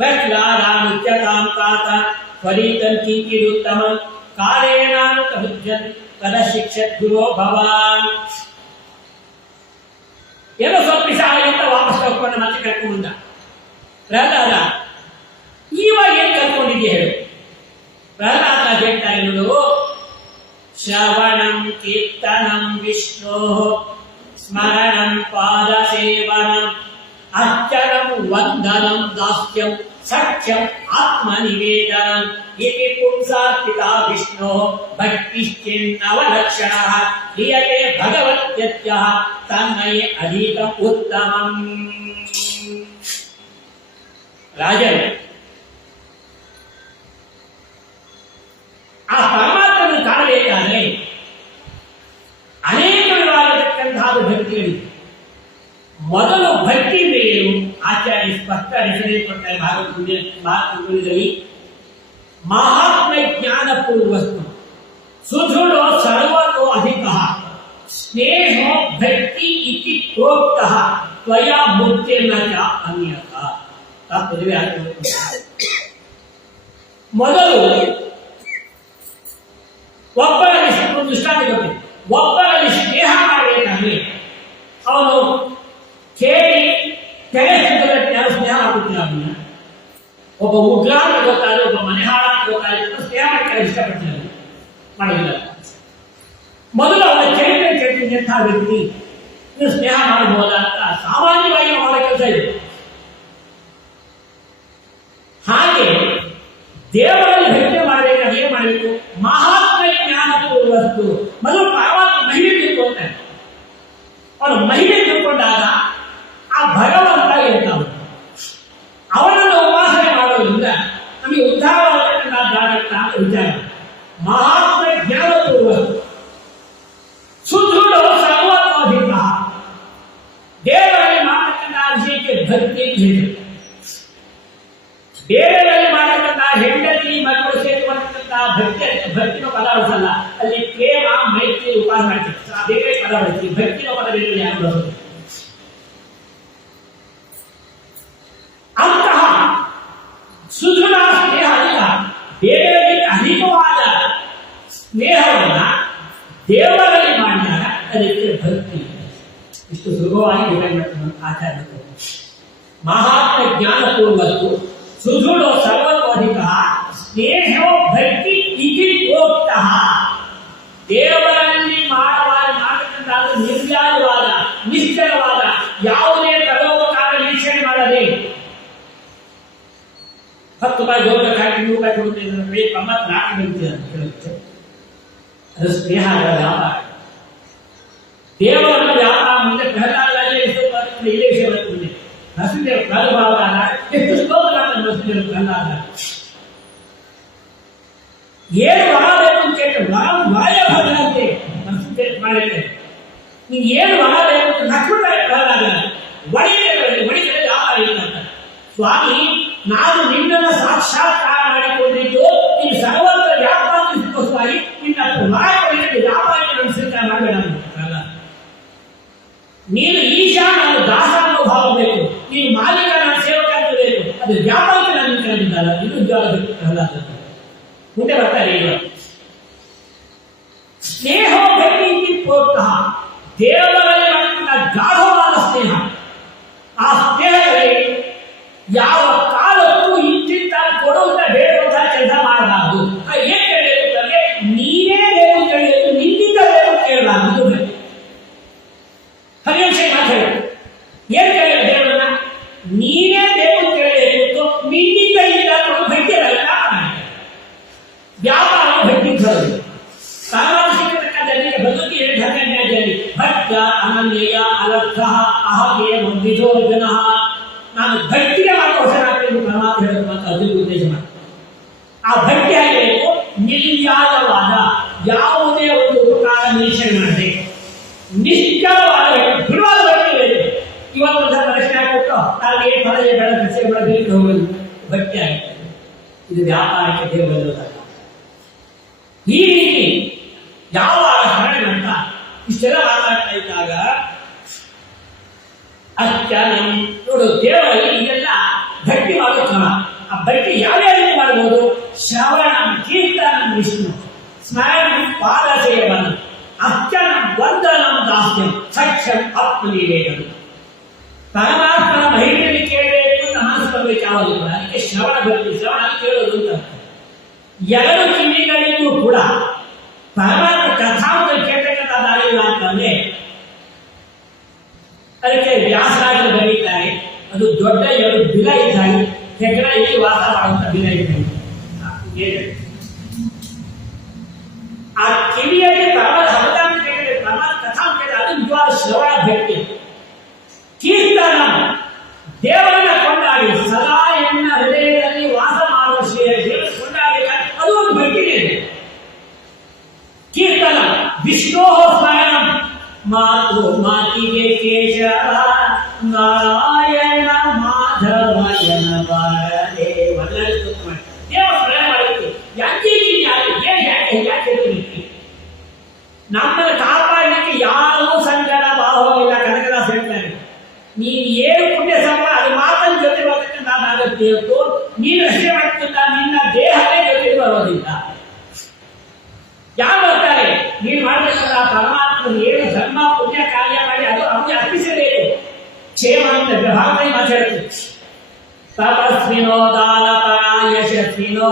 ಪ್ರಹ್ಲಾದಾನುಚ್ಯತಾಂತಾತ ಸ್ವರೀತಂ ಕಿಂಚಿದುತ್ತಮಂ ಕಾಲೇನಾನುತಹುಜ್ಯನ್ ತದ ಶಿಕ್ಷದ್ಗುರೋ ಭವಾನ್. ಏನೋ ಸ್ವಲ್ಪ ದಿವಸ ಅಂತ ವಾಪಸ್ ಕರ್ಕೊಂಡು ಮತ್ತೆ ಕರ್ಕೊಂಡು ಬಂದ. ಪ್ರಹ್ಲಾದ ಇವಾಗ ಏನ್ ಕರ್ಕೊಂಡಿದ್ಯಾ ಹೇಳು? ಪ್ರಹ್ಲಾದ ಹೇಳ್ತಾರೆ ನೋಡು, ಶ್ರವಣಂ ಕೀರ್ತನಂ ವಿಷ್ಣೋ ಸ್ಮರಣಂ ಪಾದ ಸೇವನಂ ಅರ್ಚನಂ ವಂದನಂ ದಾಸ್ಯಂ ಸಖ್ಯಂ ಆತ್ಮನಿವೇದನಂ ಇತಿ ಪುಂಸಾರ್ಪಿತಾ ವಿಷ್ಣೋ ಭಕ್ತಿಶ್ಚಿನ್ನವಲಕ್ಷಣಃ ಕ್ರಿಯತೆ ಭಗವತ್ಯತ್ಯಃ ತನ್ಮಯೇ ಅಧೀತಂ ಉತ್ತಮಂ. ರಾಜನ್ ಆ ಪರಮಾತ್ಮನ ಕಾಣಬೇಕಾದ್ರೆ ಅನೇಕ ವಿಧವಾಗತಕ್ಕಂತಹ ಭಕ್ತಿಗಳಿವೆ. ಮೊದಲು ಭಕ್ತಿ ಬೇರು ಆಚಾರ್ಯ ಸ್ಪಷ್ಟ ಹೆಸರೇ ಕೊಡ್ತಾರೆ ಭಾಗವತದಲ್ಲಿ. ಮಹಾತ್ಮ ಜ್ಞಾನ ಪೂರ್ವಸ್ತು ಸುದೃಢೋ ಸರ್ವತೋ ಅಧಿಕ ಸ್ನೇಹೋ ಭಕ್ತಿ ಇತಿ ಪ್ರೋಕ್ತಃ ತ್ವಯಾ ಮುಕ್ತೇನ ಚ ಅನ್ಯಥಾ. ತಾತ್ಪರ್ಯವೇ ಆಗ್ತದೆ. ಮೊದಲು ಒಬ್ಬರಲ್ಲಿ ಒಂದು ದೃಷ್ಟಾಂತ ಕೊಡ್ತೀನಿ. ಒಬ್ಬರಲ್ಲಿ ಸ್ನೇಹ ಮಾಡಬೇಕಾದ್ರೆ ಅವನು ಕೇಳಿ ತೆರೆ ಯಾರು ಸ್ನೇಹ ಮಾಡುತ್ತೀರ? ಒಬ್ಬ ಉಗ್ರ ಅಂತ ಗೊತ್ತಾದ್ರೆ, ಒಬ್ಬ ಮನೆ ಹಾಳ ಅಂತ ಗೊತ್ತಾದ್ರೆ ಸ್ನೇಹ ಮಾಡ್ತಾರೆ, ಇಷ್ಟಪಡ್ತಾರೆ, ಮಾಡೋದಿಲ್ಲ. ಮೊದಲು ಅವನ ಚರಿತ್ರೆ ಕೇಳ್ತಿದ್ದಂತಹ ವ್ಯಕ್ತಿ ನೀವು ಸ್ನೇಹ ಮಾಡಬಹುದಾ ಅಂತ ಸಾಮಾನ್ಯವಾಗಿ ಮಾಡೋ ಕೆಲಸ ಇದೆ. ಹಾಗೆ ದೇವರಲ್ಲಿ ಭಕ್ತಿ ಮಾಡಬೇಕಾದ್ರೆ ಏನ್ ಮಾಡಬೇಕು? ಮಹಾತ್ಮ ಜ್ಞಾನ ಪೂರ್ವಸ್ತು. ಮೊದಲು ಪರಮಾತ್ಮ ಮಹಿಳೆ ತಿಳ್ಕೊಳ್ತಾನೆ. ಅವನು ಮಹಿಮೆ ತಿಳ್ಕೊಂಡಾಗ ಆ ಭಗವಂತ ಇರ್ತಾವ ಅವನನ್ನು ಉಪಾಸನೆ ಮಾಡೋದ್ರಿಂದ ನಮಗೆ ಉದ್ಧಾರವಾಗತಕ್ಕಂಥ ವಿಚಾರ. ಮಹಾತ್ಮ ಜ್ಞಾನಪೂರ್ವ ಸುದೃಢ ಸರ್ವತೋಧಿಕ ದೇವರಲ್ಲಿ ಮಾಡತಕ್ಕಂಥ ವಿಷಯಕ್ಕೆ ಭಕ್ತಿ ಹೇಳಿ ದೇವರಲ್ಲಿ ಮಾಡತಕ್ಕಂಥ ಹೆಂಡತಿ ಮಕ್ಕಳು ಸೇರಿಕೊಂಡಂತ ಭಕ್ತಿನ ಪದ ಬಳಸಲ್ಲ. ಅಲ್ಲಿ ಪ್ರೇಮ ಮೈತ್ರಿ ಉಪಾಸ ಮಾಡ್ತೀವಿ, ಆ ಬೇರೆ ಪದ ಬಳಸ್ತೀವಿ. ಭಕ್ತಿನ ಪದ ಬೇರೆ ಯಾರು ಬರೋದು? ಅಂತಹ ಸುದೃಢ ಸ್ನೇಹ ಅಲ್ಲ, ದೇವರಿಗೆ ಅಧಿಕವಾದ ಸ್ನೇಹವನ್ನ ದೇವರಲ್ಲಿ ಮಾಡಿದಾಗ ಅದಕ್ಕೆ ಭಕ್ತಿ. ಇಷ್ಟು ಸುಲಭವಾಗಿ ವಿವರಣೆ ಆಚಾರ್ಯರು ಮಹಾತ್ಮ ಜ್ಞಾನಪೂರ್ವತ್ತು ಸುದೃಢ ಸರ್ವತೋಧಿಕ ಸ್ನೇಹೋ ಭಕ್ತಿ ಇತಿ ಪ್ರೋಕ್ತಃ. ದೇವರಲ್ಲಿ ಮಾಡತಕ್ಕಂಥ ನಿರ್ವ್ಯಾಜವಾದ ನಿಶ್ಚಲವಾದ ಯಾವುದೇ ಪರೋಪಕಾರ ವೀಕ್ಷಣೆ ಮಾಡದೆ 10 ರೂಪಾಯಿ ಗೌರವ ಕಾಕಿ 100 ರೂಪಾಯಿ ಕೊಡುತ್ತೇನೆ ಪ್ರಮಾಣ ನಾಟಿ ಬಂದಿದೆ ಅಂತ ಹೇಳುತ್ತೆ. ಅದು ಸ್ನೇಹ ವ್ಯಾಪಾರ. ದೇವರನ್ನು ವ್ಯಾಪಾರ ಮುಂದೆ ಪ್ರಹ್ಲಾದರಲ್ಲಿ ಇದೇ ವಿಷಯ ಬರ್ತದೆ. ನರಸಿಂಹದೇವ ಪ್ರಾದುಭಾವಗಾರ ಎಷ್ಟು ಶ್ಲೋಕ ನರಸಿಂಹದೇವ ಪ್ರಹ್ಲಾದ ಏನು ಮಾಡಬೇಕು ಅಂತ ಕೇಳಿ ವಾಯ ಭದ್ರಂತೆ ನರಸಿಂಹದೇವ ಮಾಡಿದ್ರೆ ನೀನು ಏನು ಮಾಡಬೇಕು ಅಂತ ನಕ್ಬಿಟ್ಟಾರೆ ಪ್ರಹ್ಲಾದ. ಒಡಿಕೆಗಳಲ್ಲಿ ವ್ಯಾಪಾರ ಇಲ್ಲ ಅಂತ. ಸ್ವಾಮಿ, ನಾನು ನಿನ್ನನ್ನು ಸಾಕ್ಷಾತ್ಕಾರ ಮಾಡಿಕೊಂಡಿದ್ದು ನೀನು ಸರ್ವತ್ರ ವ್ಯಾಪಾರಕ್ಕೋಸ್ಕರವಾಗಿ ನಿನ್ನ ವ್ಯಾಪಾರಕ್ಕೆ ಸ್ವೀಕಾರ ಮಾಡಬೇಡ. ನೀನು ಈಶಾ, ನಾನು ದಾಸ ಅನ್ನೋ ಭಾವ ಬೇಕು. ನೀನು ಮಾಲೀಕ, ನಾನು ಸೇವಕ ಅಂತ ಬೇಕು. ಅದು ವ್ಯಾಪಾರಕ್ಕೆ ನಾನು ನಿಂತಿದ್ದಲ್ಲ. ಇದು ಪ್ರಹ್ಲಾದ ಮುಂದೆ ಬರ್ತಾರೆ. ಈಗ ಸ್ನೇಹ ಭಕ್ತಿ ಪ್ರೋತ್ಸಾಹ ದೇವರಲ್ಲಿ ಗಾಢವಾದ ಸ್ನೇಹ. ಆ ಸ್ನೇಹದಲ್ಲಿ ಯಾವ ಕಾಲಕ್ಕೂ ಇಂತಿಂತ ಕೊಡುವಂತ ಬೇಡುವಂತ ಕೆಲಸ ಮಾಡಬಾರ್ದು. ಏನ್ ಕೇಳಬೇಕು? ನೀನೇ ಬೇಕು ಕೇಳಬೇಕು, ನಿನ್ನಿಂದ ಬೇಕು ಕೇಳಬಾರ್ದು. ಹರಿವಂಶ ಮಾತಾಡ ಏನ್ ಕೇಳಬೇಕು? ದೇವರನ್ನ ನೀನೇ ಬೇಕು ಕೇಳಬೇಕು, ನಿನ್ನಿಂದ ಇಲ್ಲ ಭಕ್ತಿ ವ್ಯಾಪಾರ ಭಕ್ತಿ ಬರೋದು. ಸಾಮಾಜಿಕ ಬದುಕಿ ಧನ್ಯಜಲಿ ಭಕ್ತ ಅನನ್ಯ ಅಲಕ್ಷ ಅಹೇ ವಿಧೋ ಜನಃ. ನಾನು ಭಕ್ತಿಗೆ ಮಾರ್ಗದರ್ಶನ ಪರಮಾತ್ಮ ಹೇಳಬೇಕು ಅದು ಉದ್ದೇಶ ಮಾಡಿ. ಆ ಭಕ್ತಿ ಆಗಬೇಕು ನಿರ್ಯಾದವಾದ ಯಾವುದೇ ಒಂದು ಉಪಕಾರ ನಿರೀಕ್ಷಣೆ ಮಾಡದೆ ನಿಶ್ಚಲವಾದ ದೃಢವಾದ ಭಕ್ತಿ ಬೇಕು. ಇವತ್ತು ಪ್ರಶ್ನೆ ಹಾಕಿಬಿಟ್ಟು ಅಲ್ಲಿ ಏನು ಪದ ಬೇಡ ಕೃಷಿ ಬೇಡ ಬೇರೆ ಹೋಗೋದು ಭಕ್ತಿ ಆಗುತ್ತೆ. ಇದು ವ್ಯಾಪಾರಕ್ಕೆ ದೇವರಲ್ಲ. ಈ ರೀತಿ ಯಾವಾಗ ಹರಣ ಅಂತ ಇಷ್ಟೆಲ್ಲ ಮಾತಾಡ್ತಾ ಇದ್ದಾಗ ನೋಡು, ದೇವರಲ್ಲಿ ಇದೆಲ್ಲ ಭಕ್ತಿ ಮಾಡೋ ಕ್ರಮ. ಆ ಭಕ್ತಿ ಯಾವ್ಯಾವ ರೀತಿ ಮಾಡಬಹುದು? ಶ್ರವಣ, ಕೀರ್ತನ, ವಿಷ್ಣು ಸ್ಮರಣ, ಪಾದಸೇವನ, ಅರ್ಚನ, ವಂದನಂ, ದಾಸ್ಯಂ, ಸಖ್ಯಂ, ಆತ್ಮನಿವೇದನ. ಪರಮಾತ್ಮನ ಮಹಿಮೆಯಲ್ಲಿ ಕೇಳಬೇಕು ಅಂತ ಅನಿಸ್ಕೊಳ್ಬೇಕು ಯಾವಾಗಲೂ. ಅದಕ್ಕೆ ಶ್ರವಣ ಭಕ್ತಿ, ಶ್ರವಣ ಕೇಳೋದು ಅಂತ. ಎರಡು ಕಿವಿಗಳಿಗೂ ಕೂಡ ಪರಮಾತ್ಮ ಕಥಾಂತ ಕೇಳತಕ್ಕಂಥ ದಾರಿಲ್ಲ ಅಂತಂದ್ರೆ ಅದಕ್ಕೆ ವ್ಯಾಸರಾಜರು ಬರೀತಾರೆ. ಅದು ದೊಡ್ಡ 2 ಬಿಲ ಇದ್ದಾಗಿ ಹೆಗ್ಗಣ ಇಲ್ಲಿ ವಾಸ ಮಾಡುವಂತ ಬಿಲ ಇದ್ದಾಗ ಆ ಕಿವಿಯಲ್ಲಿ ಪರಮಾತ್ಮ ಕಥಾಂತ ಅದು ನಿಜವಾದ ಶ್ರವಣ ಭಕ್ತಿ. ಕೀರ್ತನ, ದೇವರನ್ನ ಕೊಂಡಾಡಿ ಸದಾ ಎನ್ನ ಹೃದಯದಲ್ಲಿ ವಾಸ ಮಾಡುವ ದೇವರ ಕೊಂಡಾಡಿ ಅದು ಒಂದು ಭಕ್ತಿನೇ ಇದೆ. ಕೀರ್ತನ, ವಿಷ್ಣು ಸ್ಮರಣ, ಮಾತು ಮಾತಿಗೆ ಕೇಶವ ನಾರಾಯಣ ಮಾಧವಯನ ದೇವ ಸ್ಮರಣೆ ಮಾಡಬೇಕು. ಯಾಕೆ ನಮ್ಮನ್ನು ಕಾಪಾಡಲಿಕ್ಕೆ ಯಾರೂ ಸಂಕಟ ಭಾವವಿಲ್ಲ. ಕನಕದಾಸ ಹೇಳ್ತಾರೆ, ನೀನು ಏನು ಪುಣ್ಯ ಸಂಬಳ ಅದು ಮಾತನ್ನ ಜೊತೆ ಬರ್ತಕ್ಕಂಥದ್ದಾಗತ್ತೆ ಹೊತ್ತು ನೀನು ರಕ್ಷಣೆ ಮಾಡ್ತಕ್ಕಂಥ ನಿನ್ನ ದೇಹವೇ ಜೊತೆ ಬರೋದಿಲ್ಲ. ಯಾರು ಬರ್ತಾರೆ? ನೀನು ಮಾಡತಕ್ಕಂಥ ಪರಮಾತ್ಮ ಏನು ಧರ್ಮ ಪುಣ್ಯ ಕಾರ್ಯ ಮಾಡಿ ಅದು ಅವನಿಗೆ ಅರ್ಪಿಸಬೇಕು. ಕ್ಷೇಮ ಅಂತ ಭಾಗದಲ್ಲಿ ಮಾತಾಡ್ತೀವಿ. ತಪಸ್ವಿನೋ ದಾನಪರ ಯಶಸ್ವಿನೋ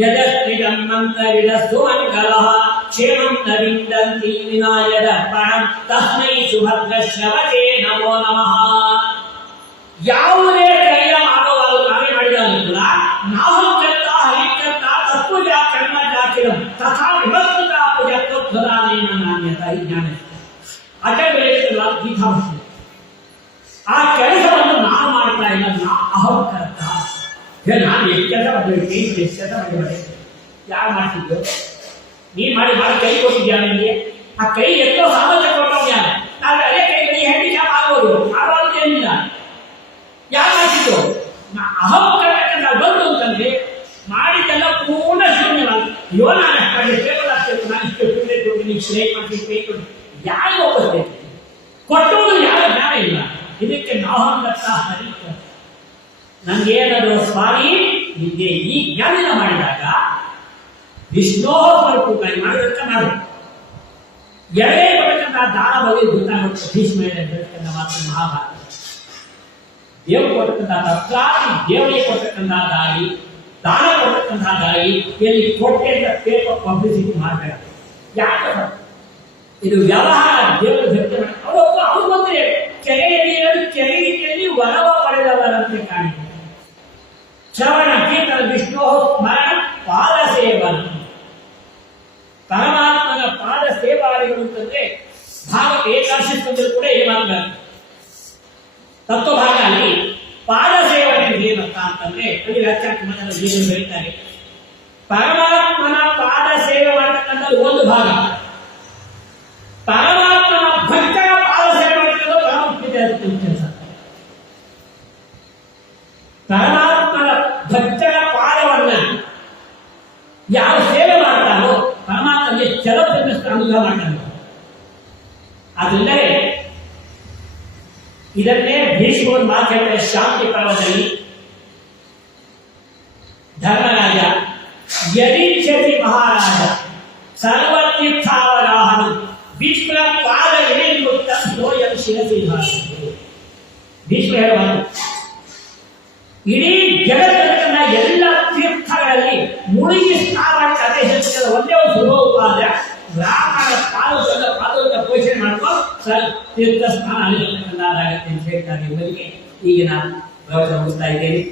ಯದಸ್ತಿಗಮ್ಮಂತರಿದಸ್ಸು ಮಂಗಲಃ ಕ್ಷೇಮಂ ನ ವಿಂದಂತಿ ವಿನಾಯದ ಪರಂ ತಸ್ಮೈ ಸುಭದ್ರಶ್ರವತೆ ನಮೋ ನಮಃ. ಯಾವುದೇ ಕಾರ್ಯ ಮಾಡುವಾಗ ಕಾರ್ಯ ಮಾಡಿದಾಗ ಕೂಡ ನಾವು ಕರ್ತ ಹರಿಕರ್ತ ತತ್ವಜ ಕರ್ಮ ಜಾತಿರಂ ತಥಾ ವಿಭಕ್ತ ಪೂಜತ್ವ ಪ್ರಧಾನೇನ ನಾಣ್ಯತ ಈ ಜ್ಞಾನ. ಆಚಾರ್ಯ ಗೀತಾಭಾಷೆ. ಆ ಕೆಲಸವನ್ನು ನಾನು ಮಾಡ್ತಾ ಇಲ್ಲ, ನಾ ಅಹಂಕರ್ತ. ನಾನು ಎಷ್ಟು ಕೆಲಸ ಮಾಡಬೇಕು, ಎಷ್ಟು ಕೆಲಸ ಮಾಡಬೇಕು, ಯಾರು ಮಾಡ್ತಿದ್ದು? ನೀನ್ ಮಾಡಿ ಕೈ ಕೊಟ್ಟಿದ್ಯಾ ನಿಮಗೆ? ಆ ಕೈ ಎಷ್ಟೋ ಸಾಮರ್ಥ್ಯ ಕೊಟ್ಟವ್ಯ. ನಾಳೆ ಅದೇ ಕೈಗಳಿಗೆ ಹ್ಯಾಂಡಿಕ್ಯಾಪ್ ಆಗ್ಬೋದು, ಆಗೋದು ಏನಿಲ್ಲ. ಯಾರು ಮಾಡ್ತಿದ್ದು? ಅಹಂಕರಕ್ಕೆ ನಾವು ಬಂದು ಅಂತಂದ್ರೆ ಮಾಡಿದ್ದೆಲ್ಲ ಪೂರ್ಣ ಶೂನ್ಯವಾಗಿ. ಅಯ್ಯೋ ನಾನು ಪೇಪರ್ ಹಾಕ್ಬೇಕು, ನಾನು ಇಷ್ಟು ಪ್ಲೇಟ್ ಕೊಡ್ತೀನಿ, ಸ್ಲೇಟ್ ಮಾಡ್ತೀನಿ, ಕೈ ಕೊಡ್ತೀನಿ. ಯಾರು ಒಪ್ಪಿಸ್ಬೇಕು? ಕೊಟ್ಟೋದು ಯಾರು ಜ್ಞಾನ ಇಲ್ಲ. ಇದಕ್ಕೆ ನಾಹಂಕರ್ತ ಹರಿಕ. ನಂಗೇನಾದ್ರು ಸ್ವಾಮಿ ನಿಮಗೆ ಈ ಜ್ಞಾನ ಮಾಡಿದಾಗ ವಿಷ್ಣು ಸ್ವರೂಪವಾಗಿ ಮಾಡಿದಕ್ಕೆ ಮಾಡು. ಎಳೆ ಕೊಡತಕ್ಕಂಥ ದಾನ ಬಗ್ಗೆ ಗೊತ್ತಾಗುತ್ತೆ. ಭೀಷ್ಮ ಹೇಳ್ತಕ್ಕಂಥ ಮಾತ್ರ ಮಹಾಭಾರತ. ದೇವರು ಕೊಟ್ಟಕ್ಕಂಥ ತತ್ರಾದಿ ದೇವರಿಗೆ ಕೊಟ್ಟಕ್ಕಂಥ ದಾರಿ, ದಾನ ಕೊಟ್ಟಕ್ಕಂಥ ದಾರಿ, ಎಲ್ಲಿ ಕೊಟ್ಟೆ ಅಂತ ಪೇಪರ್ ಪಬ್ಲಿಸಿಟಿ ಮಾಡಬೇಡ. ಯಾಕೆ ಇದು ವ್ಯವಹಾರ? ದೇವರು ವ್ಯಕ್ತ ಮಾಡಿ ಅವರು ಬಂದ್ರೆ ಕೆರೆಯಲ್ಲಿ ವರವ ಪಡೆದವರಂತೆ ಕಾಣಿದೆ. ಶ್ರವಣ ಕೀರ್ತನ ವಿಷ್ಣು ಸ್ಮರಣ ಪಾದ ಸೇವನ. ಪರಮಾತ್ಮನ ಪಾದ ಸೇವಾದಿಗಳು ಅಂತಂದ್ರೆ ಭಾಗವತ ಏಕಾದಶಿ ಕೂಡ ಈ ಮಾತ್ರ ತತ್ವಭಾಗ ಅಲ್ಲಿ ಪಾದ ಸೇವನೆ ಏನಂತ ಅಂತಂದ್ರೆ ಅಲ್ಲಿ ವ್ಯಾಖ್ಯಾನ ಜೀವನ ಬರೀತಾರೆ. ಪರಮಾತ್ಮನ ಪಾದ ಸೇವೆ ಮಾಡತಕ್ಕಂಥದ್ದು ಒಂದು ಭಾಗ, ಪರಮಾತ್ಮನ ಭಕ್ತರ ಪಾದ ಸೇವೆ ಮಾಡತಕ್ಕಂಥ ಪರಮಾತ್ಮ ಕೆಲಸ. ಪರಮಾತ್ಮನ ಭಕ್ತರ ಪಾದವನ್ನ ಯಾರು ಸೇವೆ ಮಾಡ್ತಾರೋ ಪರಮಾತ್ಮಗೆ ಚಲಪ್ರದಷ್ಟು ಅನುಗ್ರಹ ಮಾಡ್ತಾನೆ. ಆದ್ರಿಂದಲೇ ಇದನ್ನೇ ಭೀಷ್ಮರು ಮಾತಾಡ್ತಾರೆ ಶಾಂತಿ ಪರ್ವದಲ್ಲಿ. ಧರ್ಮರಾಜ ಯದೀಕ್ಷತಿ ಮಹಾರಾಜ ಸರ್ವತೀರ್ಥಾವಗಾಹನ ಭೀಷ್ಮರ ಪಾದ ಎಳೆಯುತ್ತ ಶಿರಸಿ. ಭೀಷ್ಮ ಹೇಳುವ ಇಡೀ ಜಗತ್ತಿನ ಎಲ್ಲ ತೀರ್ಥಗಳಲ್ಲಿ ಮುಳುಗಿ ಸ್ನಾನ ಕಥೆ ಹೇಳ್ತಿದ್ದ ಒಂದೇ ಒಂದು ಸುಲಭವಾದ ಬ್ರಾಹ್ಮಣ ಪಾದದ ಪೋಷಣೆ ಮಾಡ್ಕೊಂಡು ತೀರ್ಥ ಸ್ನಾನ ಅಲ್ಲಿರ್ತಕ್ಕಂಥದ್ದಾಗತ್ತೆ ಅಂತ ಹೇಳ್ತಾರೆ. ಇವರಿಗೆ ಈಗ ನಾನು ಗೌರವ ಮುಗಿಸ್ತಾ ಇದ್ದೇನೆ.